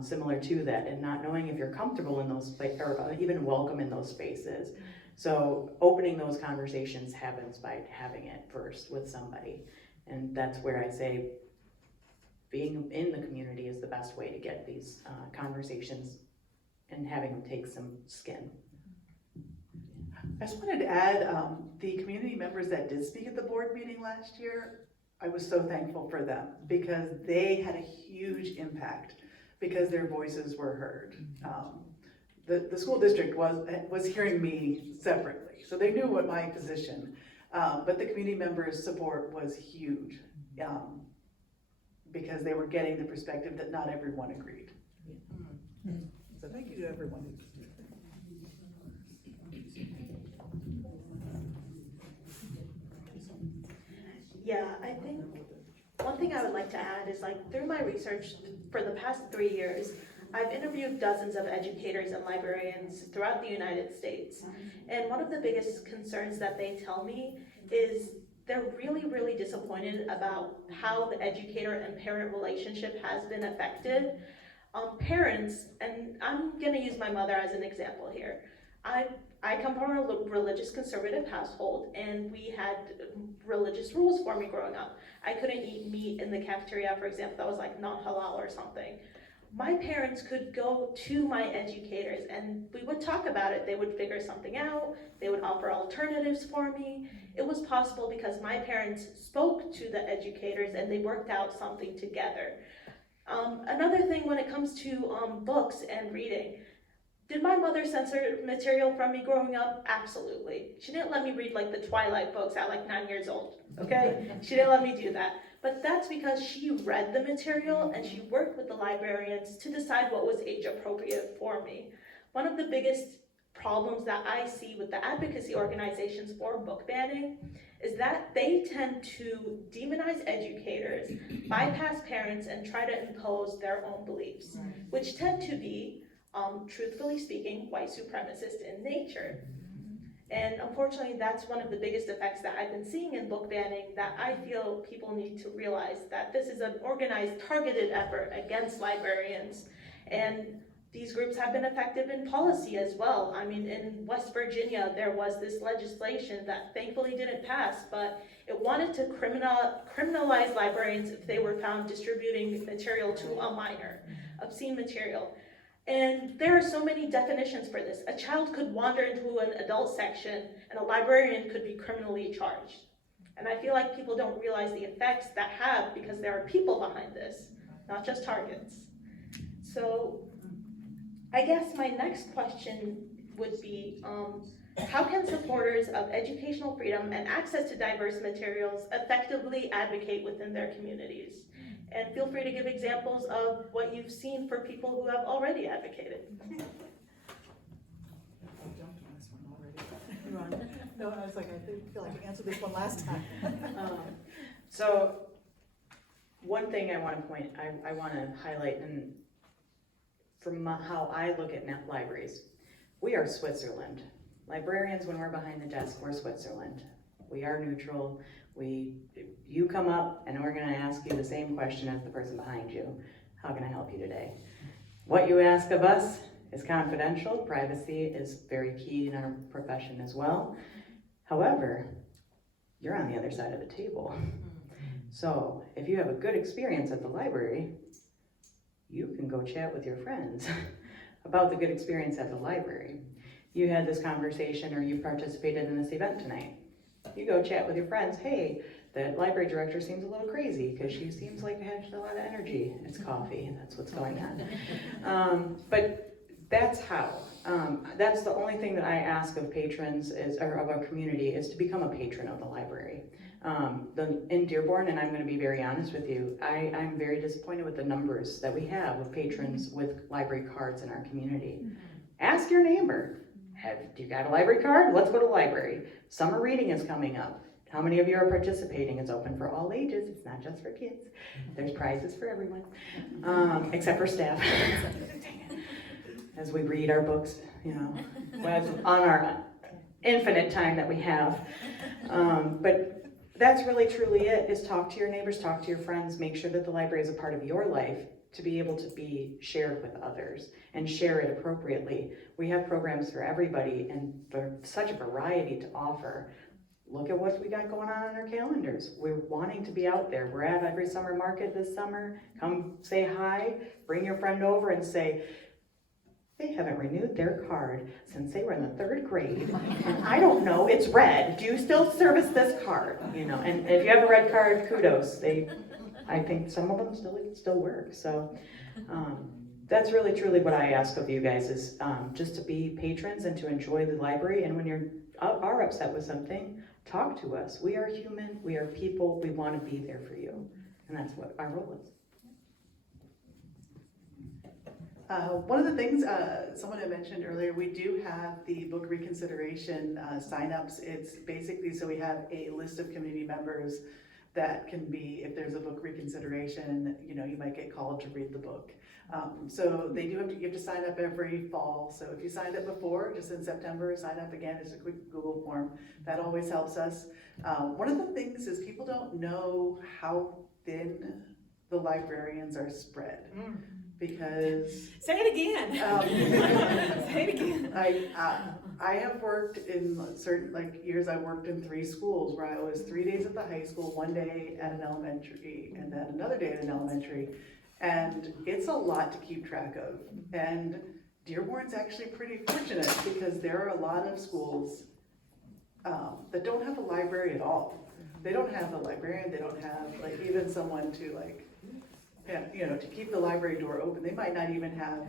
Similar to that, and not knowing if you're comfortable in those places or even welcome in those spaces. So opening those conversations happens by having it first with somebody. And that's where I say being in the community is the best way to get these conversations and having them take some skin. I just wanted to add, the community members that did speak at the board meeting last year, I was so thankful for them because they had a huge impact because their voices were heard. The school district was hearing me separately, so they knew what my position, but the community members' support was huge because they were getting the perspective that not everyone agreed. So thank you to everyone. Yeah, I think one thing I would like to add is like through my research for the past 3 years, I've interviewed dozens of educators and librarians throughout the United States. And one of the biggest concerns that they tell me is they're really, really disappointed about how the educator and parent relationship has been affected. Parents, and I'm gonna use my mother as an example here. I come from a religious conservative household, and we had religious rules for me growing up. I couldn't eat meat in the cafeteria, for example, that was like not halal or something. My parents could go to my educators and we would talk about it. They would figure something out. They would offer alternatives for me. It was possible because my parents spoke to the educators and they worked out something together. Another thing when it comes to books and reading, did my mother censor material from me growing up? Absolutely. She didn't let me read like the Twilight books at like 9 years old, okay? She didn't let me do that. But that's because she read the material and she worked with the librarians to decide what was age appropriate for me. One of the biggest problems that I see with the advocacy organizations for book banning is that they tend to demonize educators, bypass parents, and try to impose their own beliefs, which tend to be, truthfully speaking, white supremacist in nature. And unfortunately, that's one of the biggest effects that I've been seeing in book banning that I feel people need to realize that this is an organized, targeted effort against librarians. And these groups have been effective in policy as well. I mean, in West Virginia, there was this legislation that thankfully didn't pass, but it wanted to criminalize librarians if they were found distributing material to a minor, obscene material. And there are so many definitions for this. A child could wander into an adult section and a librarian could be criminally charged. And I feel like people don't realize the effects that have because there are people behind this, not just targets. So I guess my next question would be, how can supporters of educational freedom and access to diverse materials effectively advocate within their communities? And feel free to give examples of what you've seen for people who have already advocated. I jumped on this one already. No, I was like, I feel like I answered this one last time. So one thing I want to highlight, and from how I look at libraries, we are Switzerland. Librarians, when we're behind the desk, we're Switzerland. We are neutral. You come up and we're gonna ask you the same question as the person behind you. How can I help you today? What you ask of us is confidential. Privacy is very key in our profession as well. However, you're on the other side of the table. So if you have a good experience at the library, you can go chat with your friends about the good experience at the library. You had this conversation or you participated in this event tonight. You go chat with your friends, hey, the library director seems a little crazy because she seems like has a lot of energy. It's coffee, that's what's going on. But that's how. That's the only thing that I ask of patrons or of our community is to become a patron of the library. In Dearborn, and I'm going to be very honest with you, I'm very disappointed with the numbers that we have of patrons with library cards in our community. Ask your neighbor. Do you got a library card? Let's go to the library. Summer reading is coming up. How many of you are participating? It's open for all ages. It's not just for kids. There's prizes for everyone, except for staff. As we read our books, you know, on our infinite time that we have. But that's really truly it, is talk to your neighbors, talk to your friends, make sure that the library is a part of your life to be able to be shared with others and share it appropriately. We have programs for everybody and for such a variety to offer. Look at what we got going on our calendars. We're wanting to be out there. We're at every summer market this summer. Come say hi, bring your friend over and say, they haven't renewed their card since they were in the 3rd grade. And I don't know, it's red. Do you still service this card? You know, and if you have a red card, kudos. I think some of them still work. So that's really truly what I ask of you guys is just to be patrons and to enjoy the library. And when you are upset with something, talk to us. We are human, we are people, we want to be there for you. And that's what our role is. One of the things someone had mentioned earlier, we do have the book reconsideration signups. It's basically so we have a list of community members that can be, if there's a book reconsideration, you know, you might get called to read the book. So they do you have to sign up every fall. So if you signed up before, just in September, sign up again. It's a quick Google form. That always helps us. One of the things is people don't know how thin the librarians are spread. Because say it again. Say it again. I have worked in certain years. I worked in 3 schools where I was 3 days at the high school, 1 day at an elementary, and then another day at an elementary, and it's a lot to keep track of. And Dearborn's actually pretty fortunate because there are a lot of schools that don't have a library at all. They don't have a librarian. They don't have even someone to you know, to keep the library door open. They might not even have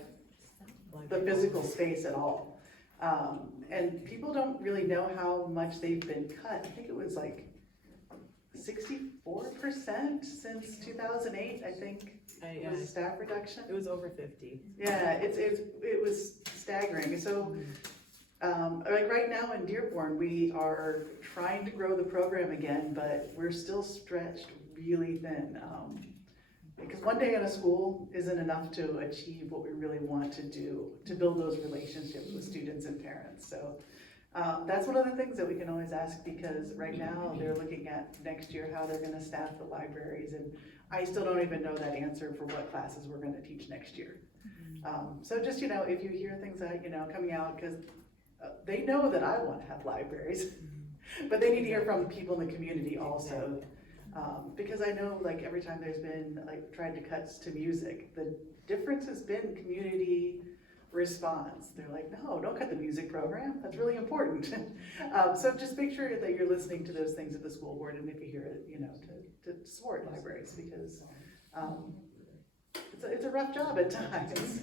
the physical space at all. And people don't really know how much they've been cut. I think it was 64% since 2008, I think, was staff reduction. It was over 50. Yeah, it was staggering. So, right now in Dearborn, we are trying to grow the program again, but we're still stretched really thin. Because 1 day in a school isn't enough to achieve what we really want to do, to build those relationships with students and parents. So that's one of the things that we can always ask, because right now they're looking at next year how they're gonna staff the libraries, and I still don't even know that answer for what classes we're gonna teach next year. So just, you know, if you hear things that, you know, coming out, because they know that I want to have libraries, but they need to hear from people in the community also. Because I know every time there's been tried to cuts to music, the difference has been community response. They're like, no, don't cut the music program. That's really important. So just make sure that you're listening to those things at the school board, and if you hear it, you know, to support libraries, because it's a rough job at times.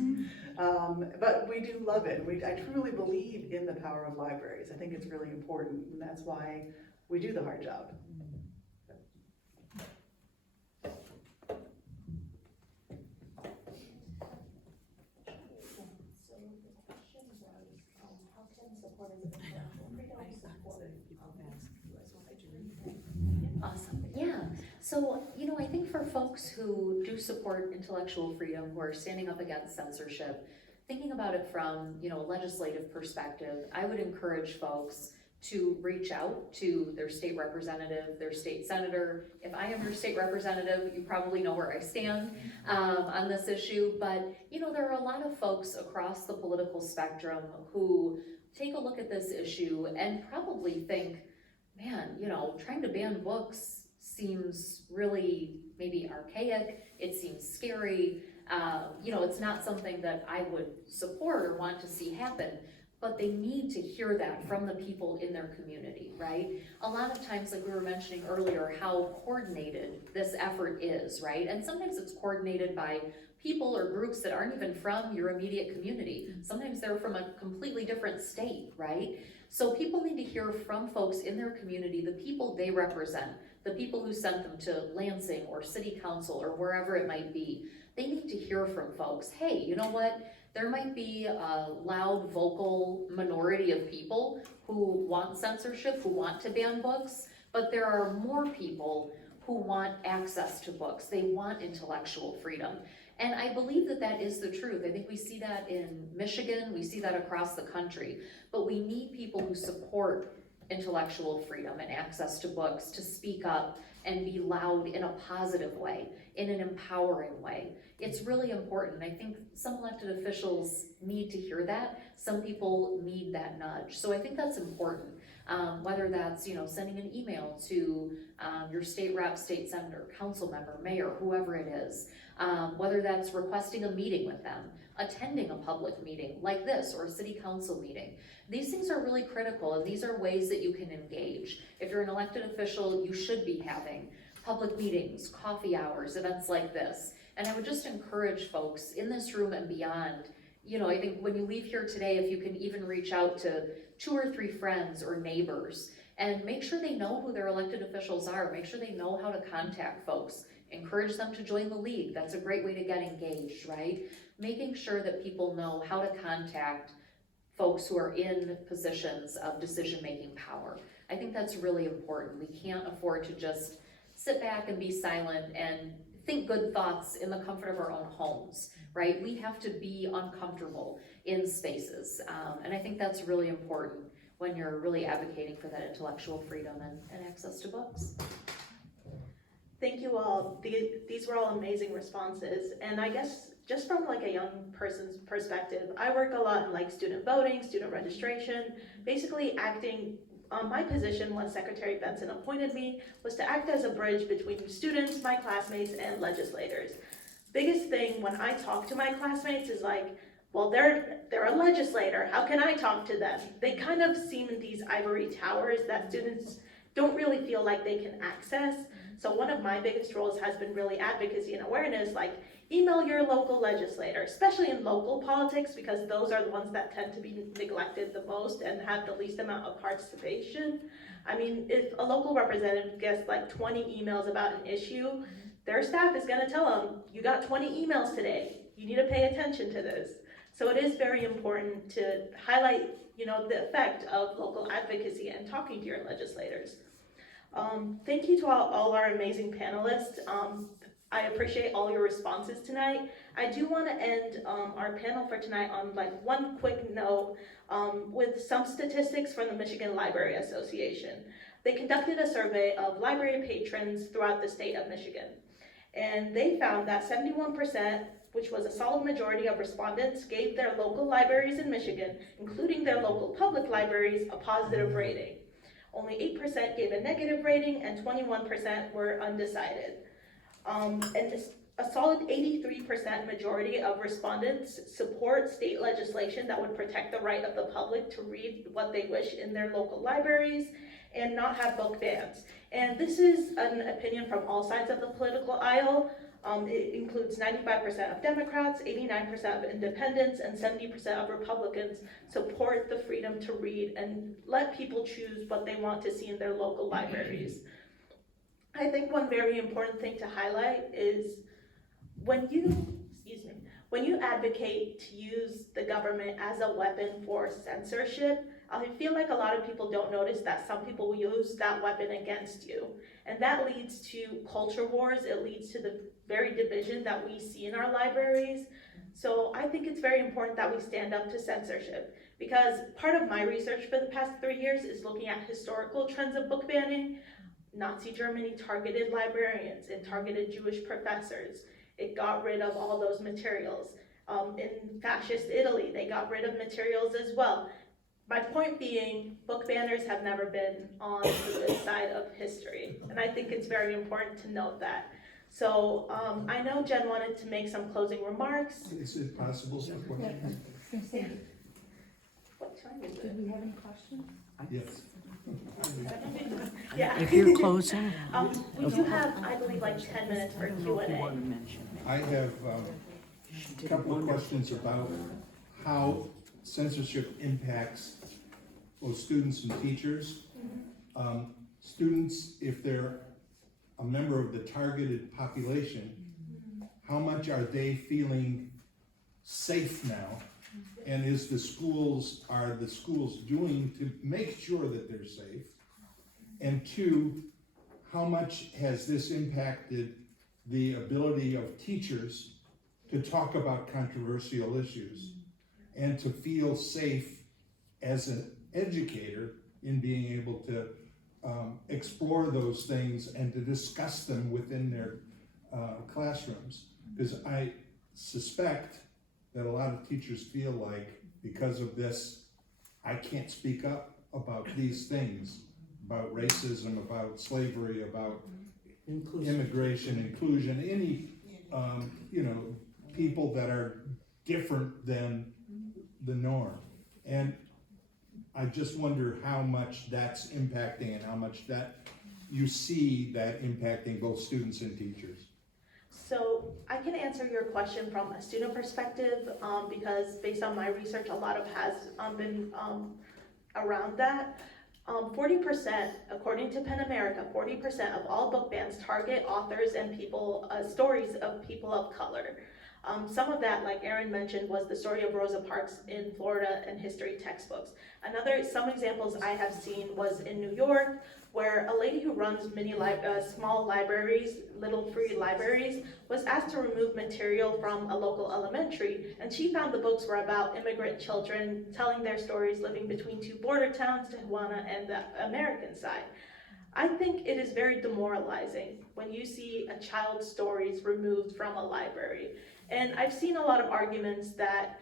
But we do love it. I truly believe in the power of libraries. I think it's really important, and that's why we do the hard job. Awesome, yeah. So, you know, I think for folks who do support intellectual freedom, who are standing up against censorship, thinking about it from, you know, a legislative perspective, I would encourage folks to reach out to their state representative, their state senator. If I am your state representative, you probably know where I stand on this issue, but, you know, there are a lot of folks across the political spectrum who take a look at this issue and probably think, man, you know, trying to ban books seems really maybe archaic, it seems scary, you know, it's not something that I would support or want to see happen, but they need to hear that from the people in their community, right? A lot of times, like we were mentioning earlier, how coordinated this effort is, right? And sometimes it's coordinated by people or groups that aren't even from your immediate community. Sometimes they're from a completely different state, right? So people need to hear from folks in their community, the people they represent, the people who sent them to Lansing or city council or wherever it might be. They need to hear from folks, hey, you know what? There might be a loud, vocal minority of people who want censorship, who want to ban books, but there are more people who want access to books. They want intellectual freedom. And I believe that that is the truth. I think we see that in Michigan, we see that across the country, but we need people who support intellectual freedom and access to books to speak up and be loud in a positive way, in an empowering way. It's really important. I think some elected officials need to hear that. Some people need that nudge. So I think that's important. Whether that's, sending an email to your state rep, state senator, council member, mayor, whoever it is, whether that's requesting a meeting with them, attending a public meeting like this or a city council meeting. These things are really critical, and these are ways that you can engage. If you're an elected official, you should be having public meetings, coffee hours, events like this. And I would just encourage folks in this room and beyond, I think when you leave here today, if you can even reach out to 2 or 3 friends or neighbors and make sure they know who their elected officials are, make sure they know how to contact folks, encourage them to join the league. That's a great way to get engaged, right? Making sure that people know how to contact folks who are in positions of decision-making power. I think that's really important. We can't afford to just sit back and be silent and think good thoughts in the comfort of our own homes, right? We have to be uncomfortable in spaces. And I think that's really important when you're really advocating for that intellectual freedom and access to books. Thank you all. These were all amazing responses. And I guess just from like a young person's perspective, I work a lot in like student voting, student registration, basically acting. My position when Secretary Benson appointed me was to act as a bridge between students, my classmates, and legislators. Biggest thing when I talk to my classmates is like, well, they're a legislator, how can I talk to them? They kind of seem in these ivory towers that students don't really feel like they can access. So one of my biggest roles has been really advocacy and awareness, like email your local legislator, especially in local politics, because those are the ones that tend to be neglected the most and have the least amount of participation. I mean, if a local representative gets like 20 emails about an issue, their staff is gonna tell them, you got 20 emails today, you need to pay attention to this. So it is very important to highlight, the effect of local advocacy and talking to your legislators. Thank you to all our amazing panelists. I appreciate all your responses tonight. I do want to end our panel for tonight on like one quick note with some statistics from the Michigan Library Association. They conducted a survey of library patrons throughout the state of Michigan, and they found that 71%, which was a solid majority of respondents, gave their local libraries in Michigan, including their local public libraries, a positive rating. Only 8% gave a negative rating, and 21% were undecided. And a solid 83% majority of respondents support state legislation that would protect the right of the public to read what they wish in their local libraries and not have book bans. And this is an opinion from all sides of the political aisle. It includes 95% of Democrats, 89% of independents, and 70% of Republicans support the freedom to read and let people choose what they want to see in their local libraries. I think one very important thing to highlight is when you advocate to use the government as a weapon for censorship, I feel like a lot of people don't notice that some people will use that weapon against you. And that leads to culture wars. It leads to the very division that we see in our libraries. So I think it's very important that we stand up to censorship, because part of my research for the past 3 years is looking at historical trends of book banning. Nazi Germany targeted librarians, it targeted Jewish professors. It got rid of all those materials. In fascist Italy, they got rid of materials as well. My point being, book banners have never been on the good side of history. And I think it's very important to note that. So I know Jen wanted to make some closing remarks. Is it possible for questions? What time is Did it? we have any questions? Yes. Yeah. If you're closing? We do have, I believe, like 10 minutes for Q&A. I have a couple of questions about how censorship impacts both students and teachers. Students, if they're a member of the targeted population, how much are they feeling safe now? And are the schools doing to make sure that they're safe? And two, how much has this impacted the ability of teachers to talk about controversial issues and to feel safe as an educator in being able to explore those things and to discuss them within their classrooms? Because I suspect that a lot of teachers feel like, because of this, I can't speak up about these things, about racism, about slavery, about immigration, inclusion, any, people that are different than the norm. And I just wonder how much that's impacting and how much that you see that impacting both students and teachers. So I can answer your question from a student perspective, because based on my research, a lot of has been around that. 40%, according to PEN America, 40% of all book bans target authors and people, stories of people of color. Some of that, like Erin mentioned, was the story of Rosa Parks in Florida and history textbooks. Some examples I have seen was in New York, where a lady who runs small libraries, little free libraries, was asked to remove material from a local elementary, and she found the books were about immigrant children telling their stories living between two border towns, Tijuana and the American side. I think it is very demoralizing when you see a child's stories removed from a library. And I've seen a lot of arguments that,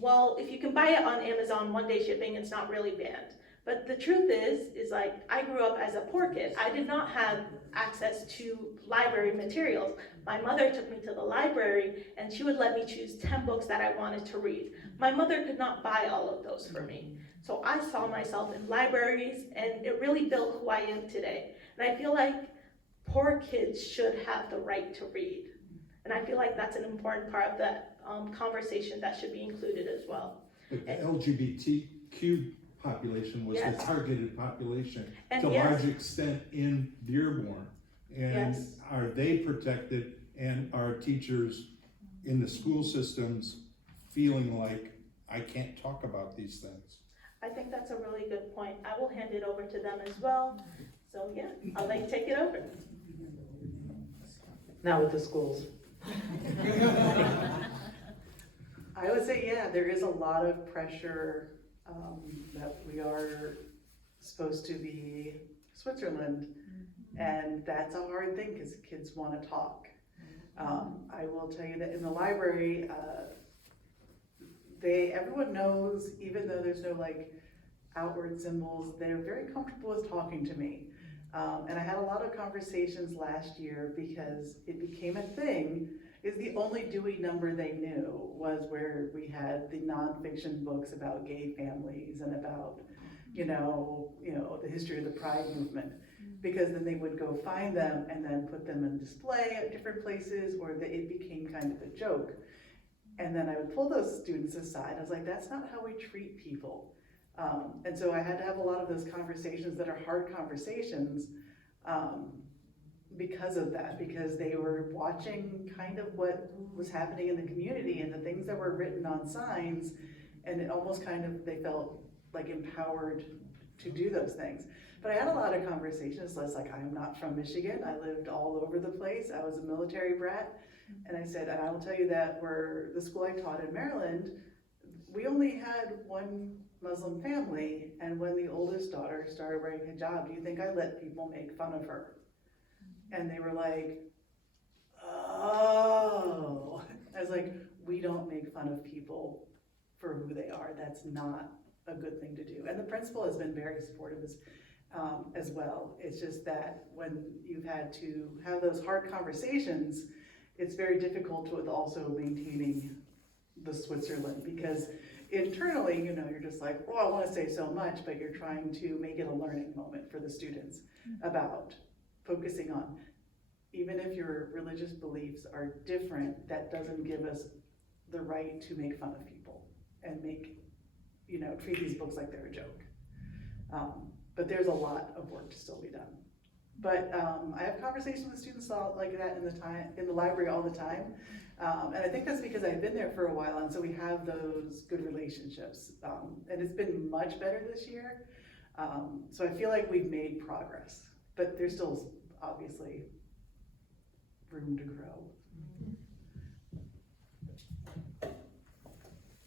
well, if you can buy it on Amazon one-day shipping, it's not really banned. But the truth is like, I grew up as a poor kid. I did not have access to library materials. My mother took me to the library and she would let me choose 10 books that I wanted to read. My mother could not buy all of those for me. So I saw myself in libraries and it really built who I am today. And I feel like poor kids should have the right to read. And I feel like that's an important part of that conversation that should be included as well. But the LGBTQ population was Yes. the targeted population And to a yes. large extent in Dearborn. And Yes. are they protected, and are teachers in the school systems feeling like, I can't talk about these things? I think that's a really good point. I will hand it over to them as well. So yeah, I'll let you take it over. Not with the schools. I would say, yeah, there is a lot of pressure that we are supposed to be Switzerland, and that's a hard thing because kids want to talk. I will tell you that in the library, everyone knows, even though there's no like outward symbols, they're very comfortable with talking to me. And I had a lot of conversations last year because it became a thing. Is the only Dewey number they knew was where we had the nonfiction books about gay families and about, the history of the Pride movement. Because then they would go find them and then put them in display at different places, or it became kind of a joke. And then I would pull those students aside. I was like, that's not how we treat people. And so I had to have a lot of those conversations that are hard conversations because of that, because they were watching kind of what was happening in the community and the things that were written on signs, and it almost kind of, they felt like empowered to do those things. But I had a lot of conversations, less like, I'm not from Michigan, I lived all over the place, I was a military brat, and I said, and I will tell you that where the school I taught in Maryland, we only had one Muslim family, and when the oldest daughter started wearing hijab, do you think I let people make fun of her? And they were like, oh. I was like, we don't make fun of people for who they are. That's not a good thing to do. And the principal has been very supportive as well. It's just that when you've had to have those hard conversations, it's very difficult with also maintaining the Switzerland, because internally, you're just like, oh, I want to say so much, but you're trying to make it a learning moment for the students about focusing on, even if your religious beliefs are different, that doesn't give us the right to make fun of people and treat these books like they're a joke. But there's a lot of work to still be done. But I have conversations with students all like that in the library all the time. And I think that's because I've been there for a while, and so we have those good relationships. And it's been much better this year. So I feel like we've made progress, but there's still obviously room to grow.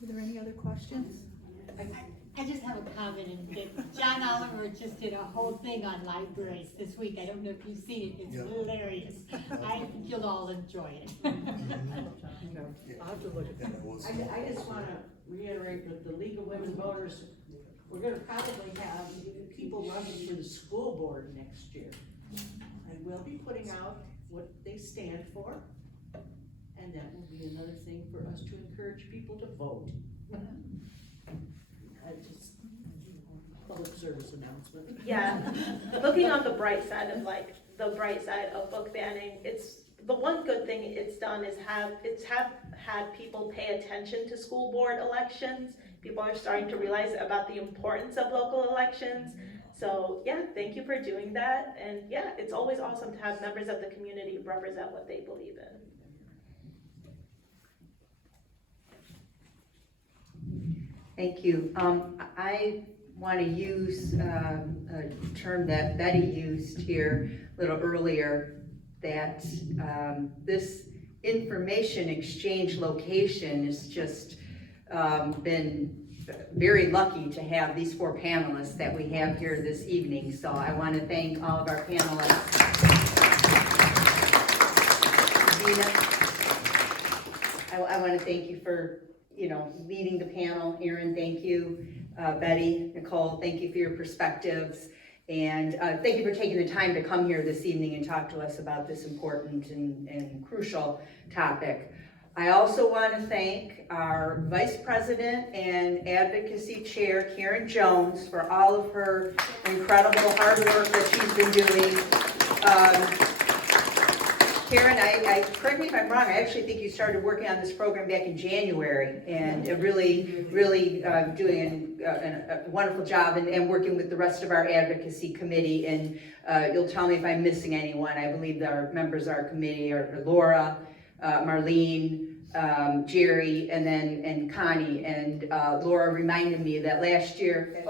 Are there any other questions? I just have a comment, and that John Oliver just did a whole thing on libraries this week. I don't know if you've seen it, it's hilarious. I think you'll all enjoy it. I'll have to look at that. I just want to reiterate that the League of Women Voters, we're going to probably have people running for the school board next year. And we'll be putting out what they stand for. And that will be another thing for us to encourage people to vote. I just, public service announcement. Yeah, looking on the bright side of book banning, it's the one good thing it's done is have had people pay attention to school board elections. People are starting to realize about the importance of local elections. So yeah, thank you for doing that. And yeah, it's always awesome to have members of the community represent what they believe in. Thank you. I want to use a term that Betty used here a little earlier, that this information exchange location has just been very lucky to have these 4 panelists that we have here this evening. So I want to thank all of our panelists. Zena, I want to thank you for leading the panel. Erin, thank you. Betty, Nichole, thank you for your perspectives. And thank you for taking the time to come here this evening and talk to us about this important and crucial topic. I also want to thank our Vice President and Advocacy Chair, Karen Jones, for all of her incredible hard work that she's been doing. Karen, correct me if I'm wrong, I actually think you started working on this program back in January, and really doing a wonderful job and working with the rest of our advocacy committee. And you'll tell me if I'm missing anyone. I believe that our members of our committee are Laura, Marlene, Jerry, and Connie. And Laura reminded me that last year,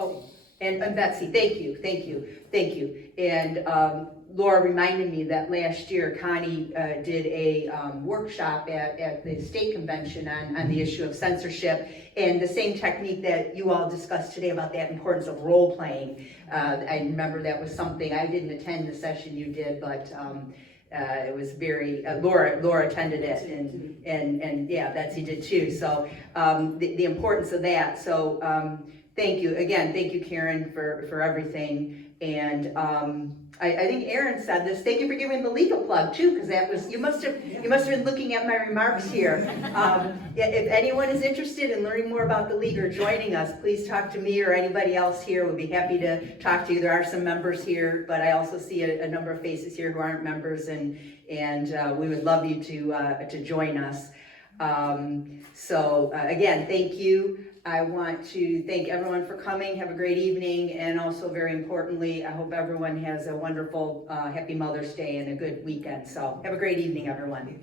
and Betsy, thank you. And Laura reminded me that last year Connie did a workshop at the state convention on the issue of censorship, and the same technique that you all discussed today about that importance of role playing. I remember that was something, I didn't attend the session you did, but it was very, Laura attended it, and yeah, Betsy did too. So the importance of that. So thank you again. Thank you, Karen, for everything. And I think Erin said this. Thank you for giving the legal plug too, because that was, you must have been looking at my remarks here. If anyone is interested in learning more about the league or joining us, please talk to me or anybody else here. We'd be happy to talk to you. There are some members here, but I also see a number of faces here who aren't members, and we would love you to join us. So again, thank you. I want to thank everyone for coming. Have a great evening, and also very importantly, I hope everyone has a wonderful, happy Mother's Day and a good weekend. So have a great evening, everyone.